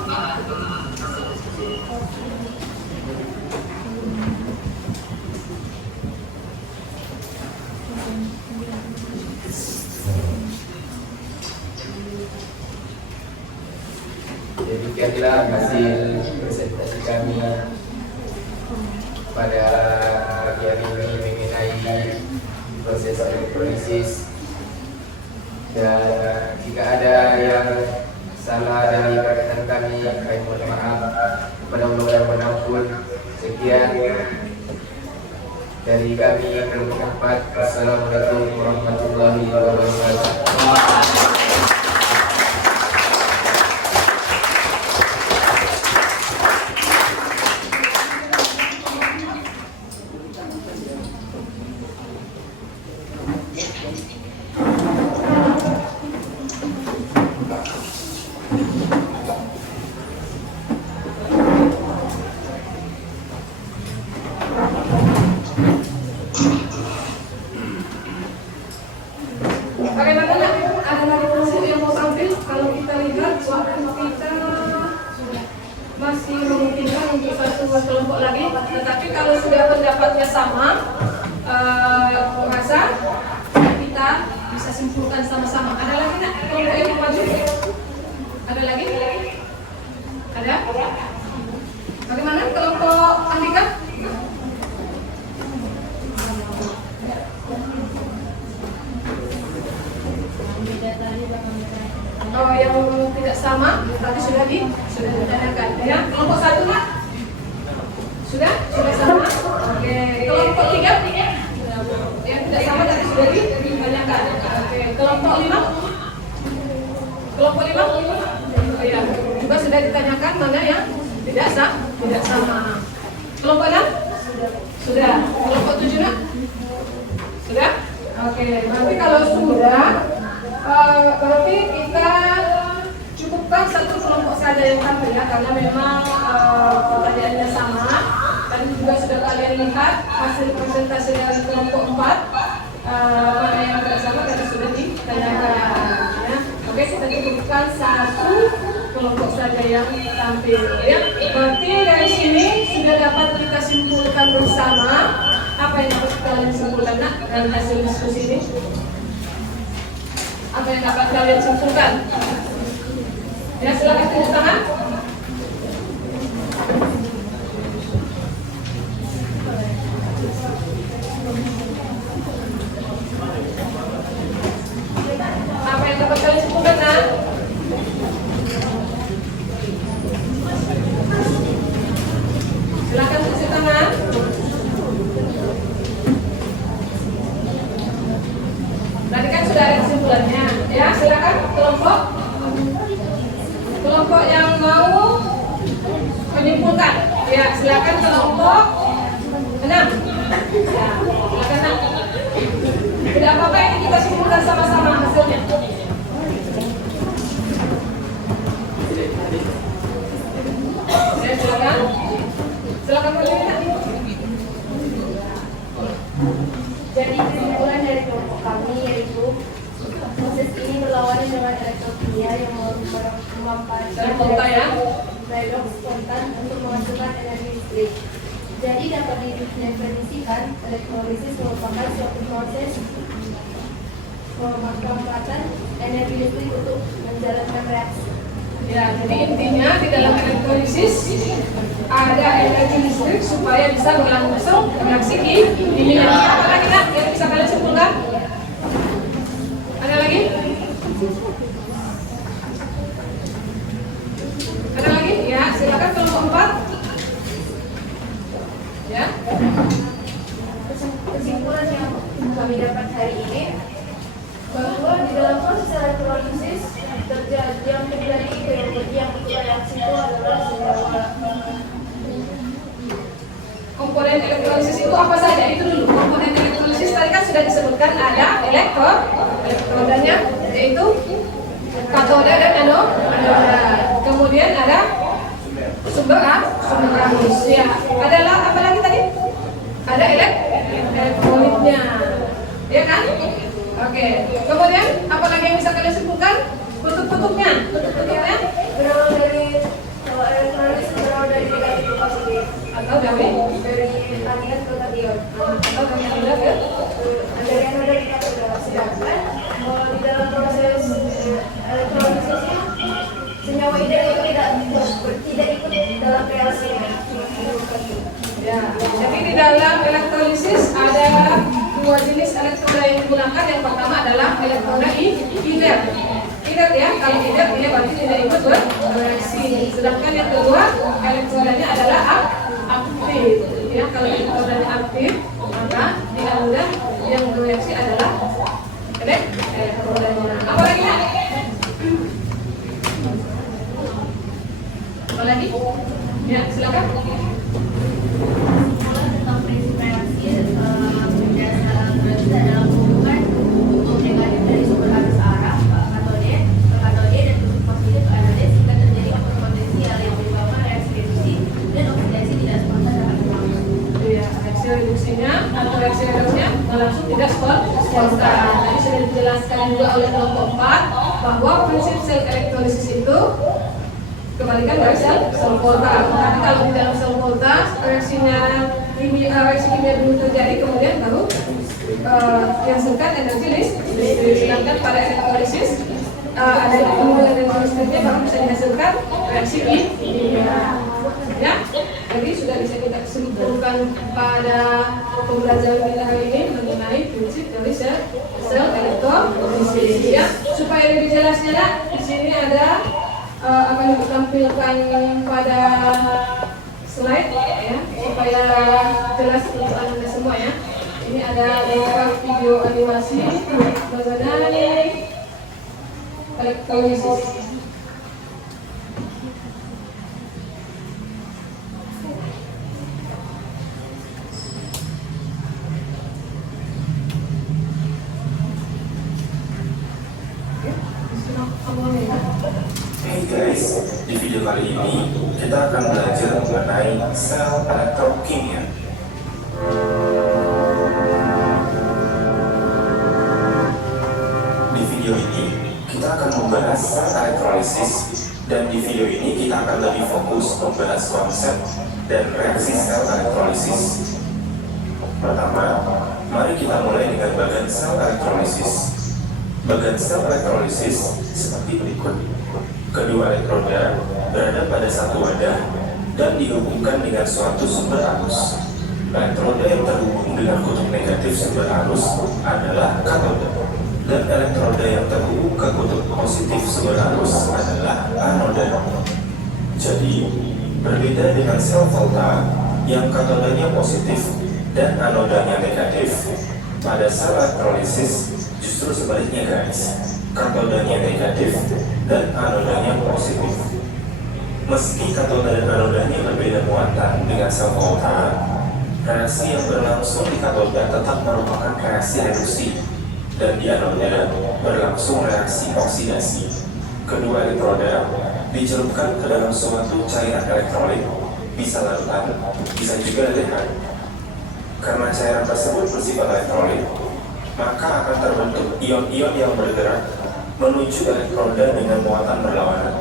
Demikianlah hasil presentasi kami pada pagi hari ini mengenai proses elektrolisis. Dan jika ada yang salah dari perkataan kami, kami mohon maaf. Mudah-mudahan menampun. Sekian dari kami kelompok 4. Wassalamualaikum warahmatullahi wabarakatuh. Bagaimana nak? Ada lagi prinsip yang mau tampil? Kalau kita lihat waktu kita masih memungkinkan untuk satu kelompok lagi, tetapi kalau sudah pendapatnya sama, rasa kita bisa simpulkan sama-sama. Ada lagi nak kelompok yang mau maju? Ada lagi? Ada? Bagaimana kelompok Andika? Oh, yang tidak sama tadi sudah ditanyakan. Ya, kelompok 1 nak? Sudah sama. Oke, kelompok 3 yang tidak sama tadi sudah ditanyakan. Oke, kelompok 5? Kelompok 5? Oh ya, juga sudah ditanyakan mana yang tidak sama. Kelompok 6? Sudah. Kelompok 7 nak? Sudah? Oke, nanti kalau sudah berarti kita cukupkan satu kelompok saja yang tampil ya, karena memang pertanyaannya sama. Tadi juga sudah kalian lihat hasil presentasi dari kelompok 4, mana yang tidak sama tadi sudah ditanyakan ya. Oke, kita cukupkan satu kelompok saja yang tampil ya. Berarti dari sini sudah dapat kita simpulkan bersama. Apa yang dapat kalian simpulkan nak dari hasil diskusi ini? Apa yang dapat kalian simpulkan? Ya, silakan tepuk tangan. Apa yang dapat kalian simpulkan, nak? Silakan tepuk tangan. Tadi kan sudah ada kesimpulannya. Ya, silakan kelompok yang mau menyimpulkan. Ya, silakan kelompok 6. Ya, silakan nak. Tidak apa-apa, ini kita simpulkan sama-sama hasilnya. Ya, silakan boleh nak. Jadi kesimpulan dari kelompok kami yaitu proses ini berlawanan dengan elektrokimia yang memanfaatkan redox spontan untuk menghasilkan energi listrik. Jadi dapat didefinisikan elektrolisis merupakan suatu proses pemanfaatan energi listrik untuk menjalankan reaksi. Ya, jadi intinya di dalam elektrolisis ada energi listrik supaya bisa berlangsung reaksi kimia. Apa lagi nak yang bisa kalian simpulkan? Ada lagi? Ada lagi? Ya, silakan kelompok 4. Ya. Kesimpulan yang kami dapat hari ini bahwa di dalam proses elektrolisis yang terjadi yang reaksi itu adalah senyawa. Komponen elektrolisis itu apa saja? Itu dulu. Komponen elektrolisis tadi kan sudah disebutkan ada elektrodanya, yaitu katoda dan anoda. Kemudian ada sumber arus. Ya. Adalah apa lagi tadi? Ada elektrolitnya. Ya kan? Oke. Kemudian apa lagi yang bisa kalian simpulkan? Kutub-kutubnya. Kutub-kutubnya Berawal dari kalau elektrolisis berawal dari negatif ke positif atau dari anion ke kation atau dari anoda ke dari anoda ke katoda. Sedangkan kalau di dalam proses elektrolisisnya senyawa itu tidak ikut dalam reaksinya. ya. Jadi di dalam elektrolisis ada dua jenis elektroda yang digunakan. Yang pertama adalah elektroda inert. Inert ya, kalau inert dia berarti tidak ikut bereaksi. Sedangkan yang kedua elektrodanya adalah aktif. Ya, kalau elektrodanya aktif maka di anoda yang bereaksi adalah elektrodanya. Apa lagi ya? Apa lagi? Ya, silakan. Kesimpulan tentang prinsip reaksi berdasarkan adalah hubungan untuk negatif dari sumber arus arah ke katode dan kutub positif ke anode sehingga terjadi potensial yang menyebabkan reaksi reduksi dan oksidasi tidak spontan dapat berlangsung. Ya, reaksi reduksinya atau reaksi reduksinya berlangsung tidak spontan. Tadi sudah dijelaskan juga oleh kelompok 4 bahwa prinsip sel elektrolisis itu kebalikan dari sel volta. Tapi kalau di dalam sel volta reaksi kimia dulu terjadi, kemudian baru dihasilkan energi listrik. Sedangkan pada elektrolisis ada penggunaan energi listriknya baru bisa dihasilkan reaksi kimia. Ya, jadi sudah bisa kita simpulkan pada pembelajaran kita hari ini mengenai prinsip dari sel elektrolisis. Ya, supaya lebih jelasnya nak, di sini ada akan ditampilkan pada slide ya, supaya jelas untuk anda semua ya. Ini ada beberapa video animasi mengenai elektrolisis. Hey guys, di video kali ini kita akan belajar mengenai sel elektrokimia. Di video ini kita akan membahas sel elektrolisis, dan di video ini kita akan lebih fokus membahas konsep dan reaksi sel elektrolisis. Pertama, mari kita mulai dengan bagan sel elektrolisis. Bagan sel elektrolisis seperti berikut. Kedua elektroda berada pada satu wadah dan dihubungkan dengan suatu sumber arus. Elektroda yang terhubung dengan kutub negatif sumber arus adalah katoda, dan elektroda yang terhubung ke kutub positif sumber arus adalah anoda. Jadi, berbeda dengan sel volta yang katodanya positif dan anodanya negatif, pada sel elektrolisis justru sebaliknya guys, katodanya negatif dan anodanya positif. Meski katoda dan anodanya berbeda muatan dengan sel volta, reaksi yang berlangsung di katoda tetap merupakan reaksi reduksi, dan di anoda berlangsung reaksi oksidasi. Kedua elektroda dicelupkan ke dalam suatu cairan elektrolit, bisa larutan, bisa juga lelehan. Karena cairan tersebut bersifat elektrolit, maka akan terbentuk ion-ion yang bergerak menuju elektroda dengan muatan berlawanan.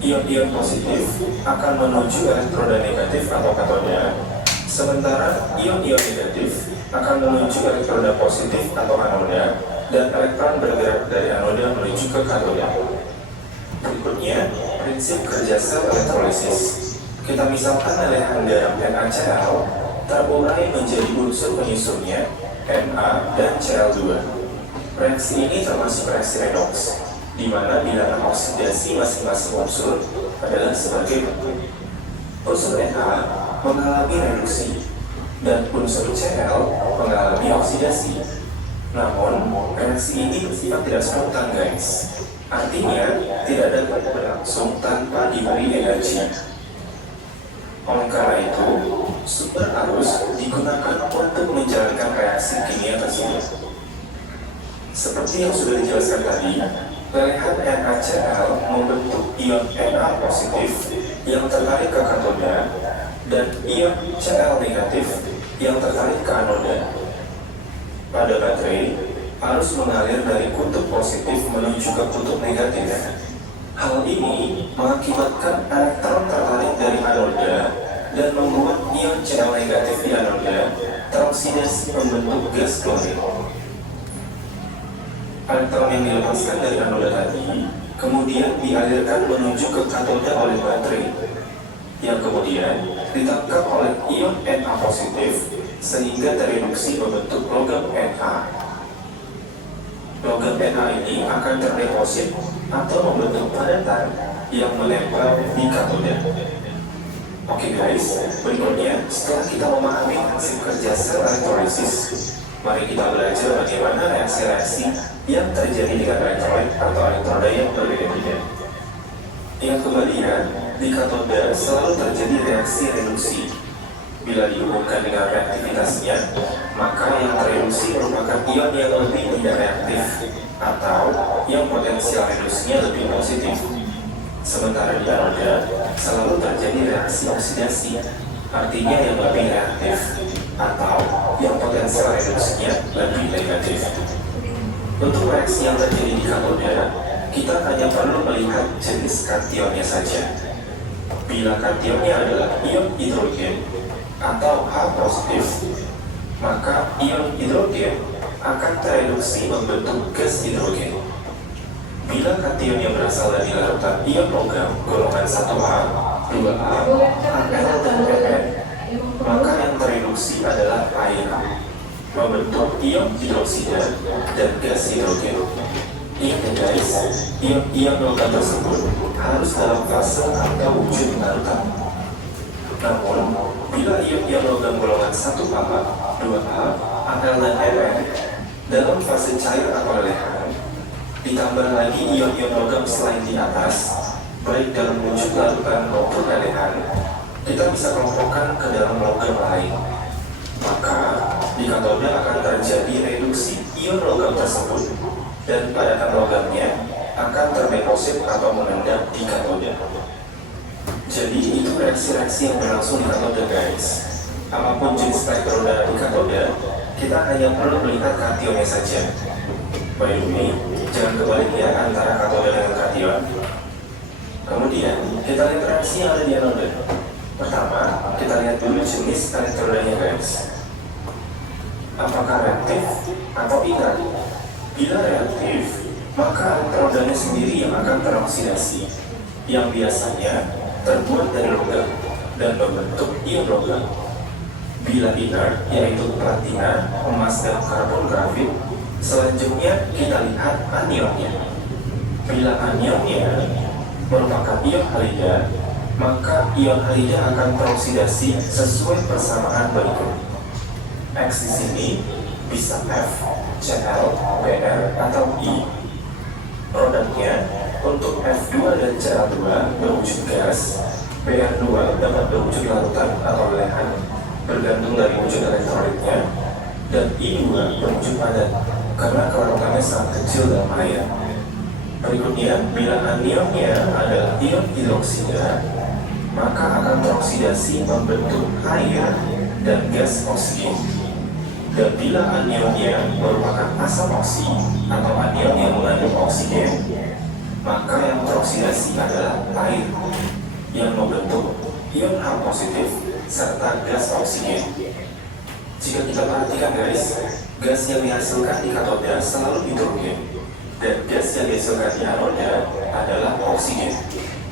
Ion-ion positif akan menuju elektroda negatif atau katoda, sementara ion-ion negatif akan menuju elektroda positif atau anoda dan elektron bergerak dari anoda menuju ke katoda. Berikutnya, prinsip kerja sel elektrolisis. Kita misalkan lelehan garam NaCl terurai menjadi unsur penyusunnya Na dan Cl2. Reaksi ini termasuk reaksi redoks, di mana bilangan oksidasi masing-masing unsur adalah sebagai berikut. Unsur Na mengalami reduksi dan unsur Cl mengalami oksidasi. Namun, reaksi ini bersifat tidak spontan, guys. Artinya, tidak dapat berlangsung tanpa diberi energi. Oleh karena itu, super arus digunakan untuk menjalankan reaksi kimia tersebut. Seperti yang sudah dijelaskan tadi, lelehan NaCl membentuk ion Na positif yang tertarik ke katoda dan ion Cl negatif yang tertarik ke anoda. Pada baterai, arus mengalir dari kutub positif menuju ke kutub negatif. Hal ini mengakibatkan elektron tertarik dari anoda dan membuat ion Cl negatif di anoda teroksidasi membentuk gas klorin. Elektron yang dilepaskan dari anoda tadi kemudian dialirkan menuju ke katoda oleh baterai, yang kemudian ditangkap oleh ion Na positif sehingga tereduksi membentuk logam Na. Logam Na ini akan terdeposit atau membentuk padatan yang menempel di katoda. Oke guys, berikutnya setelah kita memahami prinsip kerja sel elektrolisis, mari kita belajar bagaimana reaksi-reaksi yang terjadi dengan elektrolit atau elektroda yang berbeda-beda. Ingat kembali ya, di katoda selalu terjadi reaksi reduksi. Bila dihubungkan dengan reaktivitasnya, maka yang tereduksi merupakan ion yang lebih tidak reaktif atau yang potensial reduksinya lebih positif. Sementara di anoda selalu terjadi reaksi oksidasi, artinya yang lebih reaktif atau yang potensial reduksinya lebih negatif. Untuk reaksi yang terjadi di katoda, kita hanya perlu melihat jenis kationnya saja. Bila kationnya adalah ion hidrogen atau H positif, maka ion hidrogen akan tereduksi membentuk gas hidrogen. Bila kation yang berasal dari larutan ion logam golongan 1A, 2A, Al dan Mn, maka yang tereduksi adalah air, membentuk ion hidroksida dan gas hidrogen. Ingat ya guys, ion logam tersebut harus dalam fase atau wujud larutan. Namun, bila ion logam golongan 1A, 2A, Al dan Mn dalam fase cair atau lelehan, ditambah lagi ion-ion logam selain di atas, baik dalam wujud larutan maupun lelehan, kita bisa kelompokkan ke dalam logam lain. Maka, di katoda akan terjadi reduksi ion logam tersebut, dan padatan logamnya akan terdeposit atau mengendap di katoda. Jadi itu reaksi-reaksi yang berlangsung di katoda guys. Apapun jenis elektroda di katoda, kita hanya perlu melihat kationnya saja. By the way, jangan kebalik ya antara katoda dengan kation. Kemudian kita lihat reaksi yang ada di anoda. Pertama, kita lihat dulu jenis elektrodanya guys. Apakah reaktif atau tidak? Bila reaktif, maka elektrodanya sendiri yang akan teroksidasi, yang biasanya terbuat dari logam dan membentuk ion logam. Bila inert, yaitu platina, emas, dan karbon grafit, selanjutnya kita lihat anionnya. Bila anionnya merupakan ion halida, maka ion halida akan teroksidasi sesuai persamaan berikut. X di sini bisa F, Cl, Br, atau I. Produknya untuk F2 dan Cl2 berwujud gas, Br2 dapat berwujud larutan atau lelehan, bergantung dari wujud elektrolitnya, dan I2 berwujud padat karena kelarutannya sangat kecil dalam air. Berikutnya, bila anionnya adalah ion hidroksida, maka akan teroksidasi membentuk air dan gas oksigen. Dan bila anionnya merupakan asam oksi atau anion yang mengandung oksigen, maka yang teroksidasi adalah air yang membentuk ion H positif serta gas oksigen. Jika kita perhatikan guys, gas yang dihasilkan di katoda selalu hidrogen, dan gas yang dihasilkan di anoda adalah oksigen.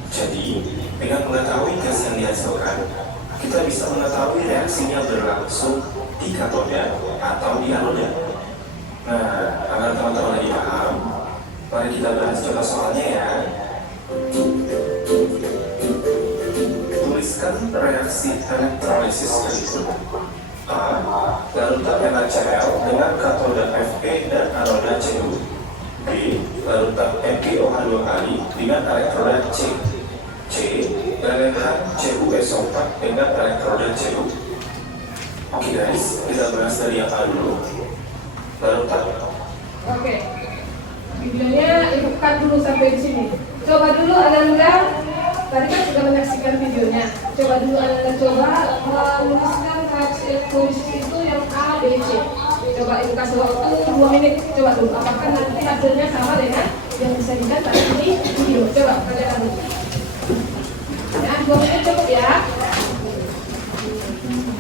Jadi, dengan mengetahui gas yang dihasilkan, kita bisa mengetahui reaksinya berlangsung di katoda atau di anoda. Nah, agar teman-teman lebih paham, mari kita bahas contoh soalnya ya. Tuliskan reaksi elektrolisis berikut. A. Larutan NaCl dengan katoda Fe dan anoda Cu. B. Larutan MgOH2 kali dengan elektroda C. C. Lelehan CuSO4 dengan elektroda Cu. Oke guys, kita bahas dari yang A dulu. Larutan. Oke. Videonya ikutkan dulu sampai di sini. Coba dulu Ananda, tadi kan sudah menyaksikan videonya. Coba dulu Ananda menuliskan reaksi elektrolisis itu yang A, B, C. Coba itu kasih waktu 2 menit. Coba dulu, apakah nanti hasilnya sama dengan yang disajikan pada ini video. Coba kerjakan dulu. Ya, 2 menit cukup ya.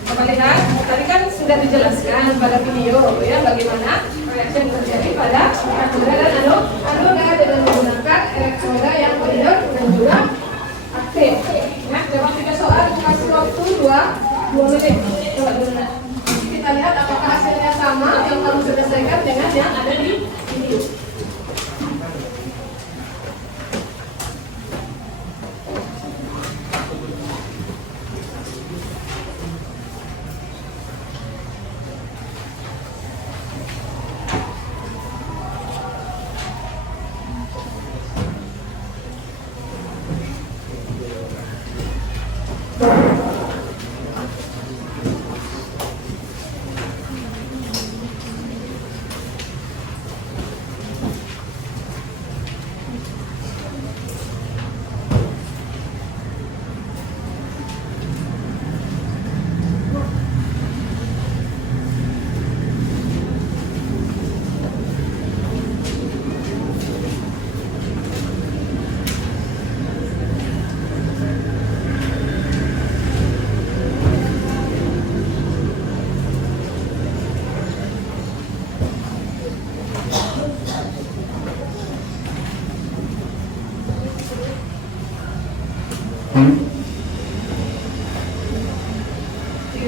Coba lihat, tadi kan sudah dijelaskan pada video ya bagaimana reaksi yang terjadi pada katoda dan anoda dengan menggunakan elektroda yang koridor dan juga aktif. Ya, coba kita soal kasih waktu 2 menit. Coba dulu. Kita lihat apakah hasilnya sama yang kamu selesaikan dengan yang ada di video.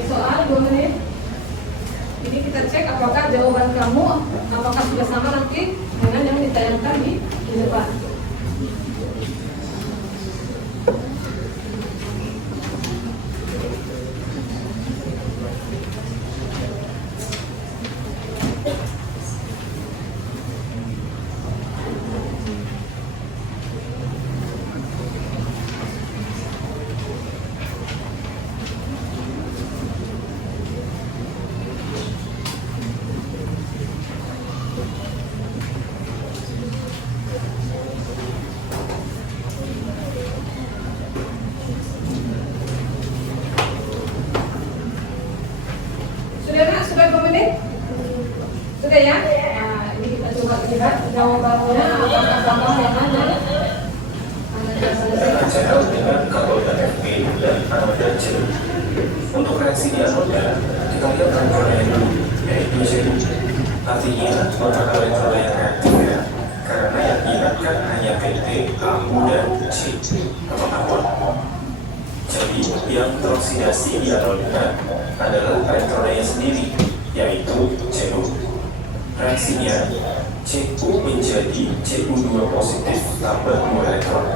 Soal 2 menit. Ini kita cek apakah jawaban kamu apakah sudah sama nanti dengan yang ditayangkan di depan. Sudah 2 menit? Sudah ya? Nah, ini kita coba lihat jawabannya apakah sama dengan NaCl dengan katoda Fe dan anoda C. Untuk reaksi di anoda, kita lihat elektrodanya dulu, yaitu C. Artinya merupakan elektroda yang reaktif ya, karena yang diingatkan hanya PT, AU, dan C atau anod. Jadi yang teroksidasi di anoda adalah elektrodanya sendiri, yaitu Cu. Reaksinya, Cu menjadi Cu2 positif tambah 2 elektron.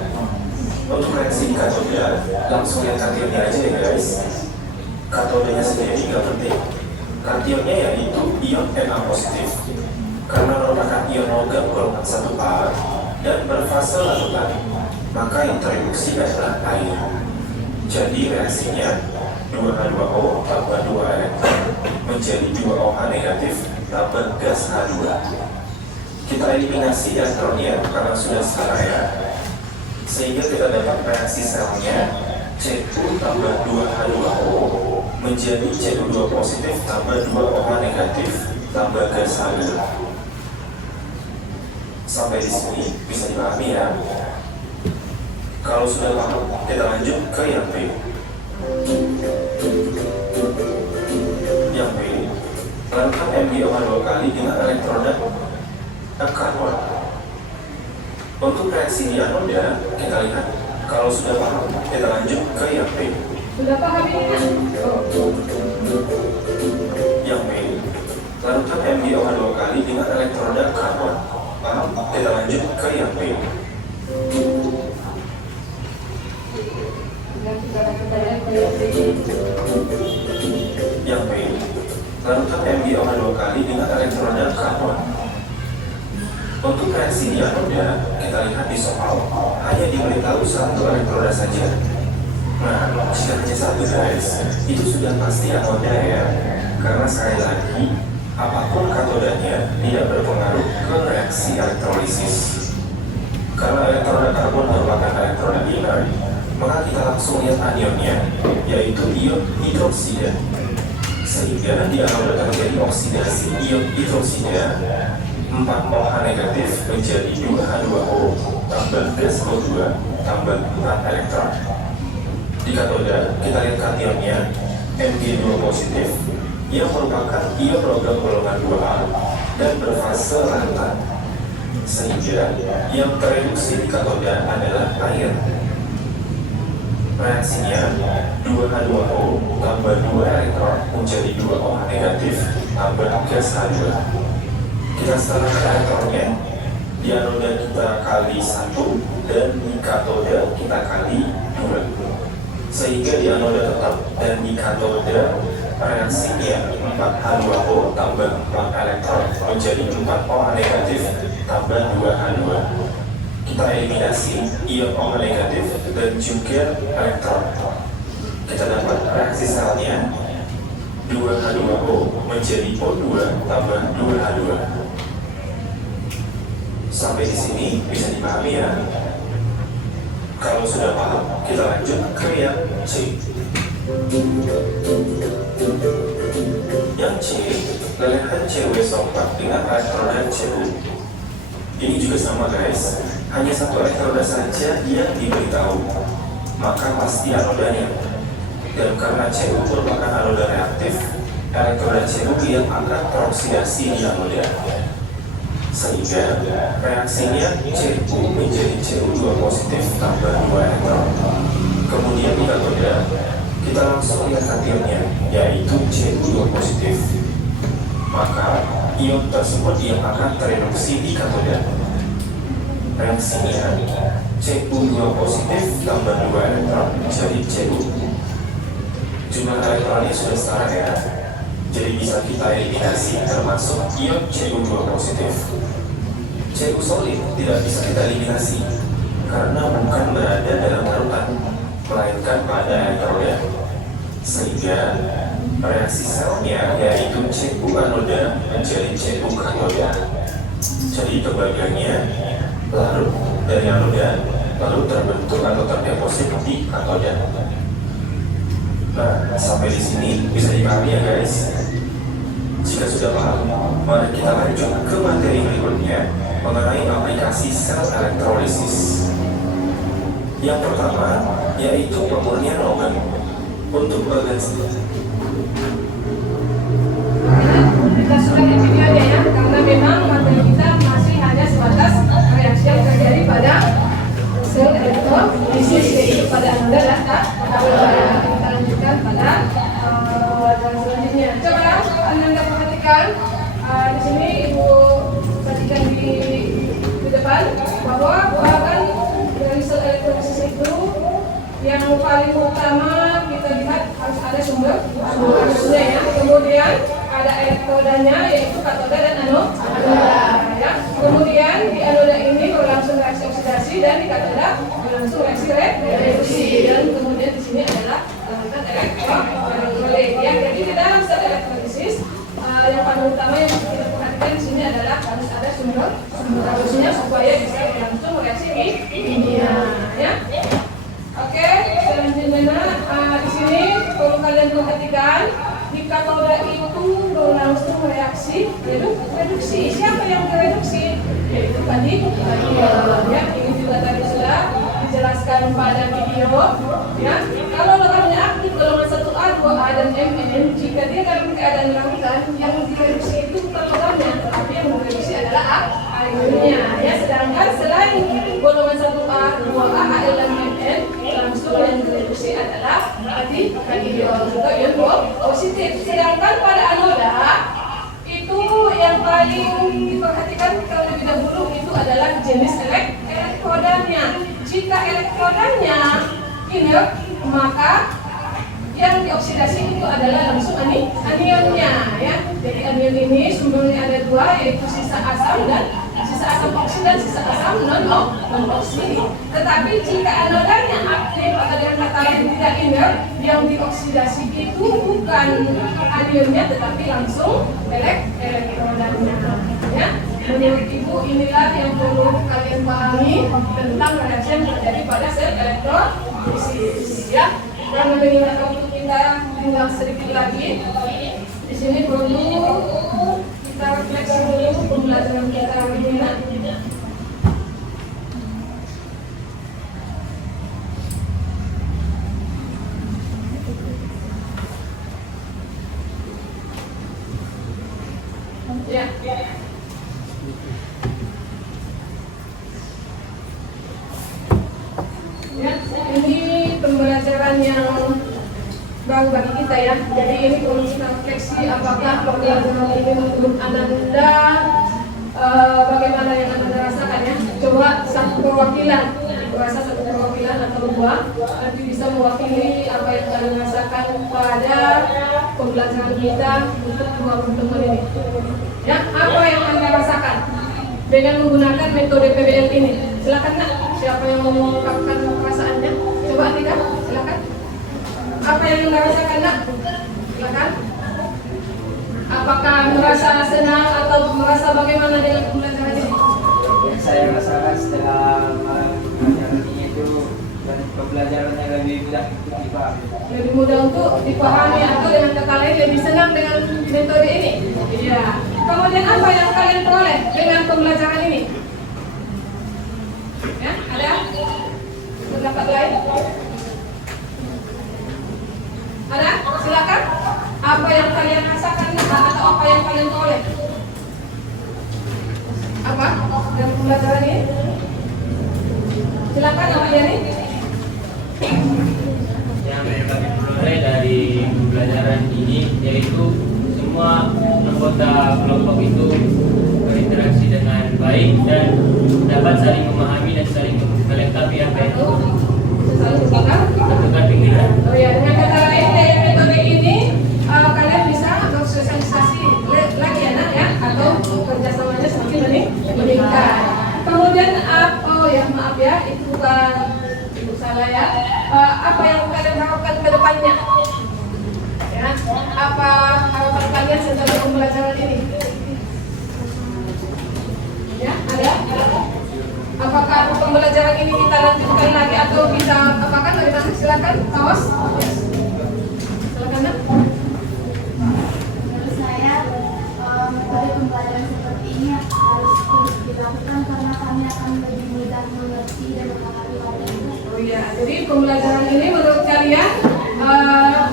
Untuk reaksi di katoda, langsung lihat kationnya aja ya guys. Katodanya sendiri nggak penting. Kationnya yaitu ion Na positif. Karena merupakan ion logam golongan 1A dan berfase larutan, maka yang tereduksi adalah air. Jadi reaksinya 2H2O tambah 2 elektron menjadi 2OH negatif tambah gas H2. Kita eliminasi elektronnya karena sudah setara ya, sehingga kita dapat reaksi selnya Cu tambah 2H2O menjadi Cu2 positif tambah 2OH negatif tambah gas H2. Sampai di sini bisa dipahami ya. Kalau sudah paham, kita lanjut ke yang B. Yang B lakukan MgO2 kali dengan elektroda karbon. Untuk reaksi di anoda, kita lihat. Kalau sudah paham, kita lanjut ke yang B. Sudah paham ini kan? Yang B, lakukan MgO2 kali dengan elektroda karbon. Paham? Kita lanjut ke yang B. Yang B, lakukan MgO2 kali dengan elektroda karbon. Untuk reaksi di anoda, kita lihat di soal, hanya diberitahu satu elektroda saja. Nah, jika hanya satu guys, itu sudah pasti anoda ya. Karena sekali lagi, apapun katodanya tidak berpengaruh ke reaksi elektrolisis. Karena elektroda karbon merupakan elektroda inert, maka kita langsung lihat anionnya, yaitu ion hidroksida. Sehingga di anoda terjadi oksidasi ion hidroksida 4OH negatif menjadi 2H2O tambah gas O2 tambah 4 elektron. Di katoda, kita lihat kationnya Mg2 positif yang merupakan ion logam golongan 2A dan berfase rata. Sehingga yang tereduksi di katoda adalah air. Reaksinya 2H2O tambah 2 elektron menjadi 2OH negatif tambah gas H2. Kita setelahkan elektronnya, di anoda kita kali 1 dan di katoda kita kali 2. Sehingga di anoda tetap dan di katoda reaksinya 4H2O tambah 4 elektron menjadi 4OH negatif tambah 2H2. Kita eliminasi ion OH negatif dan juga elektron. Kita dapat reaksi selnya 2H2O menjadi O2 tambah 2H2. Sampai di sini bisa dipahami ya. Kalau sudah paham, kita lanjut ke yang C. Yang C, lelehan CuSO4 dengan elektroda Cu. Ini juga sama guys, hanya satu elektroda saja yang diberitahu, maka pasti anodanya. Dan karena Cu merupakan anoda reaktif, elektroda Cu yang akan teroksidasi di anoda. Sehingga reaksinya Cu menjadi Cu2 positif tambah 2 elektron. Kemudian di katoda, kita langsung lihat kationnya, yaitu Cu2 positif. Maka ion tersebut yang akan tereduksi di katoda. Reaksinya Cu2 positif tambah 2 elektron menjadi Cu. Jumlah elektronnya sudah setara ya. Jadi bisa kita eliminasi termasuk ion Cu2 positif. Cu solid tidak bisa kita eliminasi karena bukan berada dalam larutan, melainkan pada elektroda. Sehingga reaksi selnya yaitu Cu anoda menjadi Cu katoda. Jadi pembagiannya larut dari anoda lalu terbentuk atau terdeposit di katoda. Nah, sampai di sini bisa dipahami ya guys. Jika sudah paham, mari kita lanjut ke materi berikutnya mengenai aplikasi sel elektrolisis. Yang pertama yaitu pemurnian logam untuk bagian Kita sudah di videonya ya, karena memang materi kita masih hanya sebatas reaksi yang terjadi pada sel elektrolisis, yaitu pada anoda dan katoda. Kita lanjutkan pada selanjutnya. Coba Anda perhatikan di sini Ibu perhatikan di depan bahwa bahan dari sel elektrolisis itu yang paling utama kita lihat harus ada sumber arusnya ya. Kemudian ada elektrodanya yaitu katoda dan anoda ya. Kemudian di anoda ini berlangsung reaksi oksidasi dan di katoda berlangsung reaksi reduksi, dan kemudian di sini adalah elektrolit ya. Jadi di dalam sel elektrolisis yang paling utama yang kita perhatikan di sini adalah harus ada sumber arusnya supaya bisa berlangsung reaksi kimia ya. Oke, selanjutnya di sini perlu kalian perhatikan di katoda itu berlangsung reaksi reduksi. Siapa yang mereduksi? Yaitu tadi ya. Ini juga tadi sudah dijelaskan pada video ya. Kalau logamnya aktif golongan 1A 2A dan MN, jika dia dalam keadaan lautan, yang direduksi itu bukan logam tapi yang direduksi adalah airnya. Ya, sedangkan selain golongan 1A, 2A, AL dan MN, langsung yang direduksi adalah kation atau ion positif. Sedangkan pada anoda itu yang paling diperhatikan terlebih dahulu itu adalah jenis elektrodanya. Jika elektrodanya inert, maka yang dioksidasi itu adalah langsung anionnya, ya. Jadi anion ini sumbernya ada dua, yaitu sisa asam oksid dan sisa asam non oksid. Tetapi jika anodanya aktif atau dengan kata lain tidak inert, yang dioksidasi itu bukan anionnya tetapi langsung elektrodanya, ya. Menurut Ibu, inilah yang perlu kalian pahami tentang reaksi yang terjadi pada sel elektrolisis, ya. Dan mengingat waktu kita tinggal sedikit lagi, di sini perlu kita refleksi dulu pembelajaran kita hari ini. Ya. Ya, ini pembelajaran yang baru bagi kita, ya. Jadi ini perlu kita refleksi apakah pembelajaran ini menurut Ananda bagaimana yang Ananda rasakan, ya. Coba satu perwakilan, berasa satu perwakilan atau dua, nanti bisa mewakili apa yang kalian rasakan pada pembelajaran kita untuk dua pertemuan ini. Ya, apa yang Anda rasakan dengan menggunakan metode PBL ini? Silakan, Nak. Siapa yang mau mengungkapkan perasaannya? Coba Atika, silakan. Apa yang Anda rasakan, Nak? Silakan. Apakah merasa senang atau merasa bagaimana dengan pembelajaran ini? Yang saya rasakan setelah pembelajaran ini itu pembelajarannya lebih mudah untuk dipahami. Lebih mudah untuk dipahami atau dengan kata lain lebih senang dengan metode ini? Iya. Kemudian apa yang kalian peroleh dengan pembelajaran ini? Ya, ada pendapat lain? Ada? Silakan. Apa yang kalian rasakan atau apa yang kalian peroleh? Apa dari pembelajaran ini? Silakan, apa ini? Yang kami peroleh dari pembelajaran ini yaitu semua anggota kelompok itu berinteraksi dengan baik dan dapat saling memahami dan saling melengkapi apa itu Saling tentukan pikiran. Oh ya, dengan kata lain dari metode ini kalian bisa bersosialisasi lagi, ya, Nak, ya, atau kerjasamanya semakin meningkat. Kemudian oh ya, maaf ya, itu bukan ibu salah, ya. Apa yang kalian harapkan ke depannya? Ya, apa harapan kalian setelah pembelajaran ini? Ya, ada? Apakah pembelajaran ini kita lanjutkan lagi atau kita apakan? Bagaimana? Silakan, Kaos. Silakan, Nak. Menurut saya, metode pembelajaran seperti ini harus terus dilakukan karena kami akan lebih mudah mengerti dan memahami materi. Oh iya, jadi pembelajaran ini menurut kalian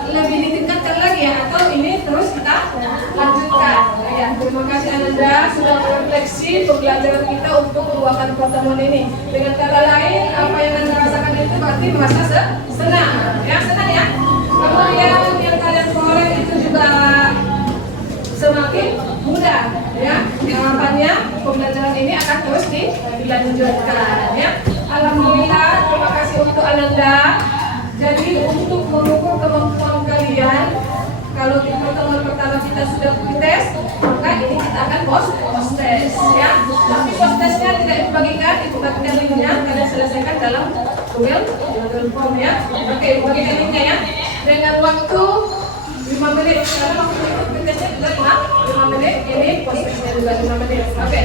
lebih ditingkatkan lagi, ya, atau ini terus kita lanjutkan? Oh ya, terima kasih Ananda sudah merefleksi pembelajaran kita untuk dua kali pertemuan ini. Dengan kata lain, apa yang Anda rasakan itu berarti merasa senang, ya, senang, ya. Kemudian yang kalian peroleh itu juga semakin mudah, ya. Harapannya pembelajaran ini akan terus dilanjutkan, ya. Alhamdulillah, terima kasih untuk Ananda. Jadi untuk mengukur kemampuan kalian, kalau di pertemuan pertama kita sudah tes, maka ini kita akan post test, ya. Tapi post testnya tidak dibagikan linknya, kalian selesaikan dalam Google Form, ya. Oke, bagikan linknya, ya. Dengan waktu 5 menit, karena waktu itu tesnya juga 5 menit, ini post testnya juga 5 menit. Oke.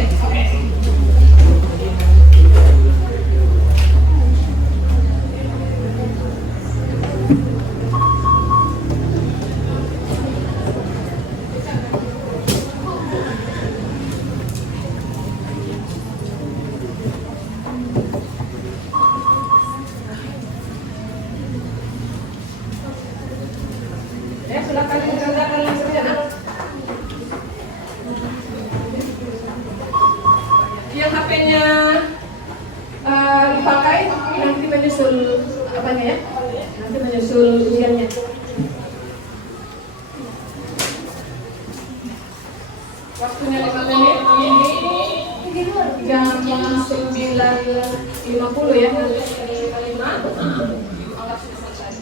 dipakai nanti menyusul apanya ya? Nanti menyusul ujiannya. Waktunya 5 menit. Ini jam 9.50 ya. Nanti 5. Anggap sudah selesai.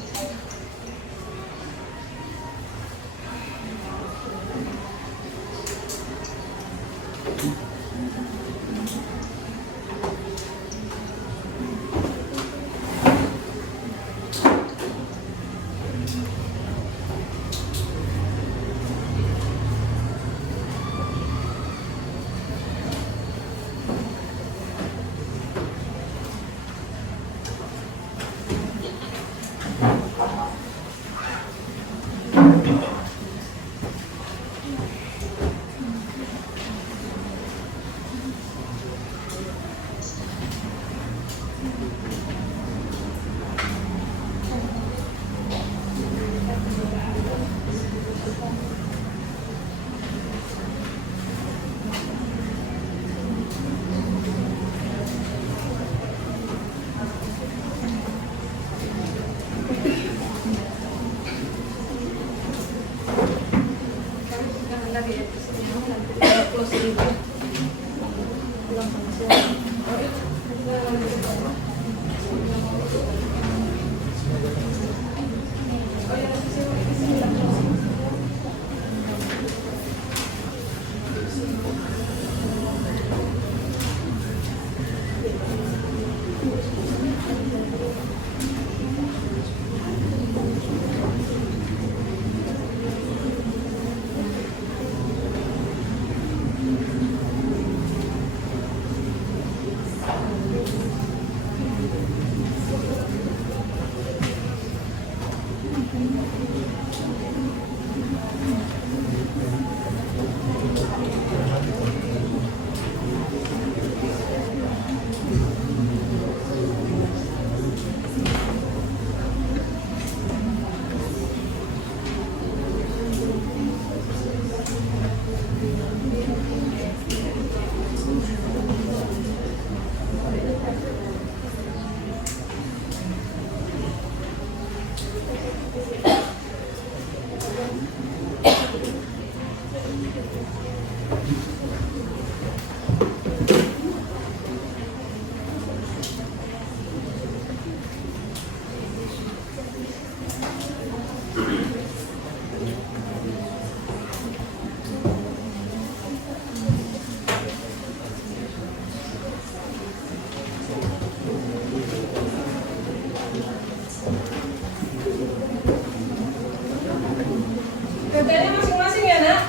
Kerjanya masing-masing ya nak?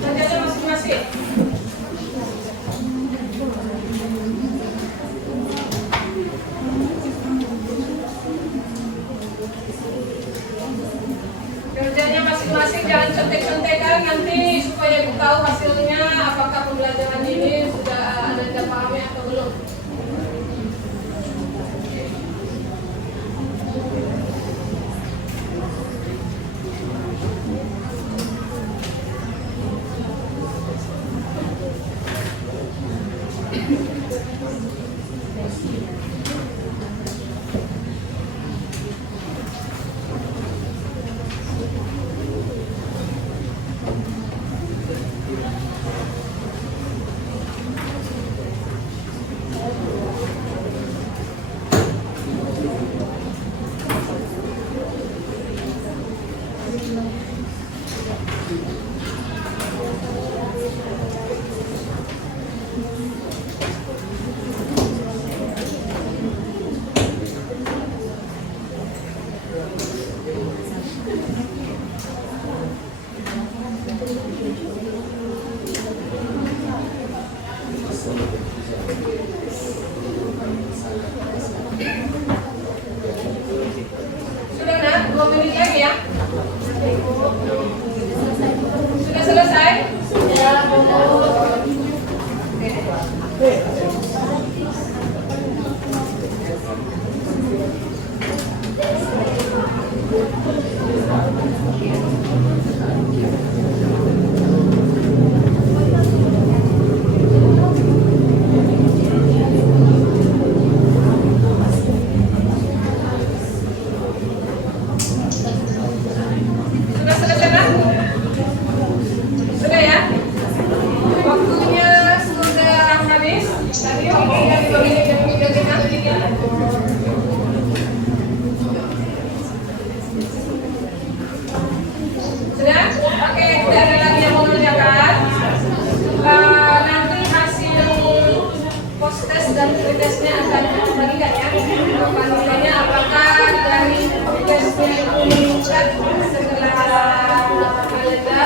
Kerjanya masing-masing. Kerjanya masing-masing, jangan contek-contekan nanti supaya ibu tahu hasilnya apakah pembelajaran ini sudah ada yang pahami atau belum. yang memiliki kepentingan. Sudah? Oke, tidak ada lagi yang mau menanyakan. Nanti hasil post test dan pretestnya akan dibagikan ya. Panilainya apakah dari tesnya itu meningkat setelah Anda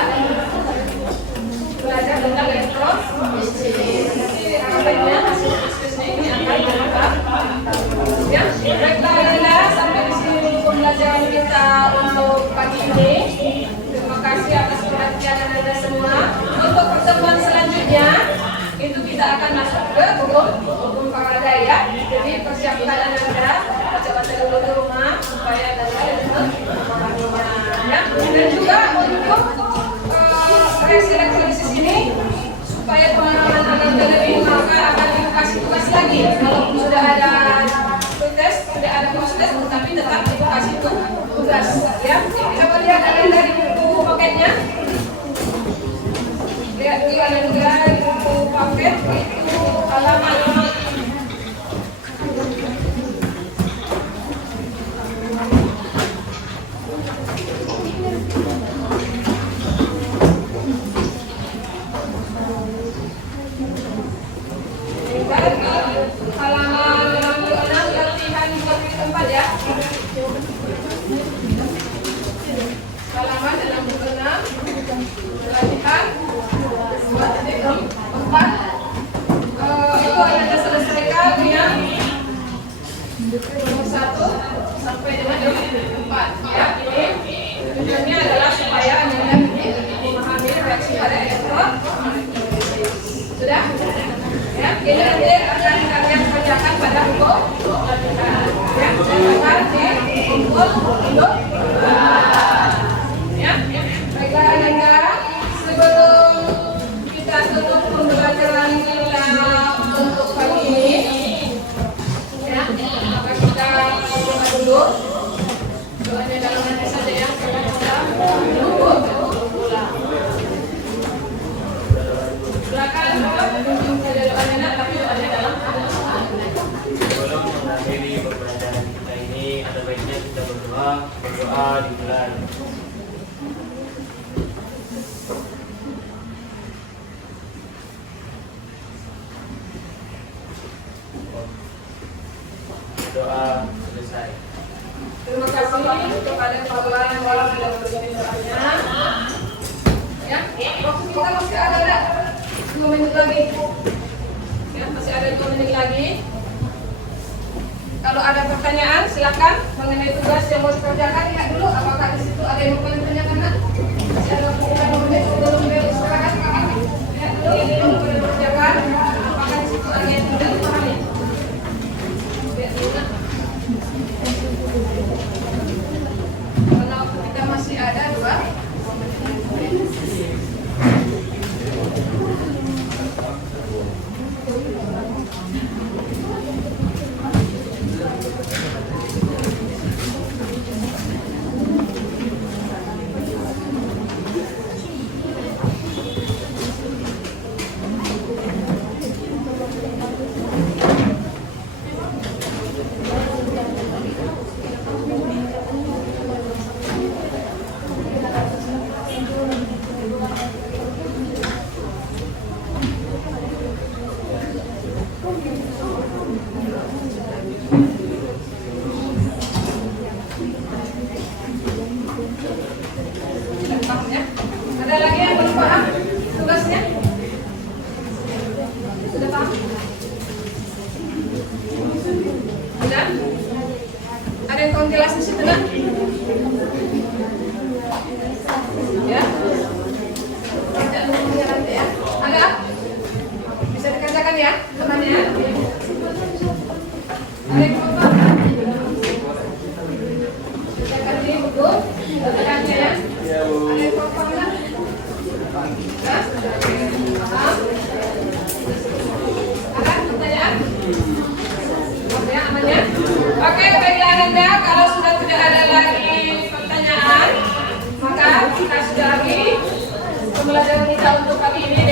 belajar tentang elektron? Nanti apanya hasil tesnya ini akan terbuka. Ya, baiklah Anda, sampai di sini pembelajaran kita untuk pagi ini. Terima kasih atas perhatian Anda semua. Untuk pertemuan selanjutnya itu kita akan masuk ke hukum olahraga ya. Jadi persiapkan Anda baca-baca dulu di rumah supaya Anda memahaminya. Ya. Dan juga untuk reaksi elektrolisis ini supaya pemahaman Anda lebih, maka akan dikasih tugas lagi. Walaupun sudah ada tes, tidak ada proses, tetapi tetap dikasih tugas. Ya. Coba lihat Anda dari buku paketnya. Lihat di Anda dari buku paket itu halaman 5. Halaman 66 latihan 4 ya. Halaman 66 latihan 4. Itu Anda selesaikan yang nomor 1 sampai dengan 4 ya. Ini tujuannya adalah supaya Anda memahami reaksi pada elektron. Sudah? Ya, ini nanti akan kalian kerjakan pada hukum ya, dan di hukum ya. Baiklah Anda, sebelum kita tutup pembelajaran kita untuk kali ini ya, maka kita berdoa dulu. Doanya dalam hati saja ya, karena kita menunggu. Silakan saja doanya, tapi doanya dalam Sebelum mengakhiri pembelajaran kita ini, ada baiknya kita berdoa dimulai. Doa selesai. Terima kasih kepada Bapak yang sudah berbagi doanya. Ya, waktu kita masih ada 2 menit lagi. Ya, masih ada 2 menit lagi. Kalau ada pertanyaan, silakan mengenai tugas yang mau dikerjakan. Lihat dulu apakah di situ ada yang mau ditanyakan. Masih ada waktu kita 2 menit sebelum beristirahat. Lihat dulu yang mau dikerjakan. Apakah di situ ada yang tidak dipahami. Lihat dulu. Karena waktu kita masih ada 2 menit. Ada lagi yang belum paham tugasnya? Sudah paham? Sudah? Ada yang kurang jelas di situ kan? Ya? Tidak lupa nanti ya. Ada? Bisa dikerjakan ya temannya? Ada yang belum paham? Kerjakan di buku, kerjakannya ya. Ada yang belum paham kan? Paham? Ada pertanyaan? Ya, amannya? Oke, baiklah Anda, kalau sudah tidak ada lagi pertanyaan, maka kita sudahi pembelajaran kita untuk kali ini.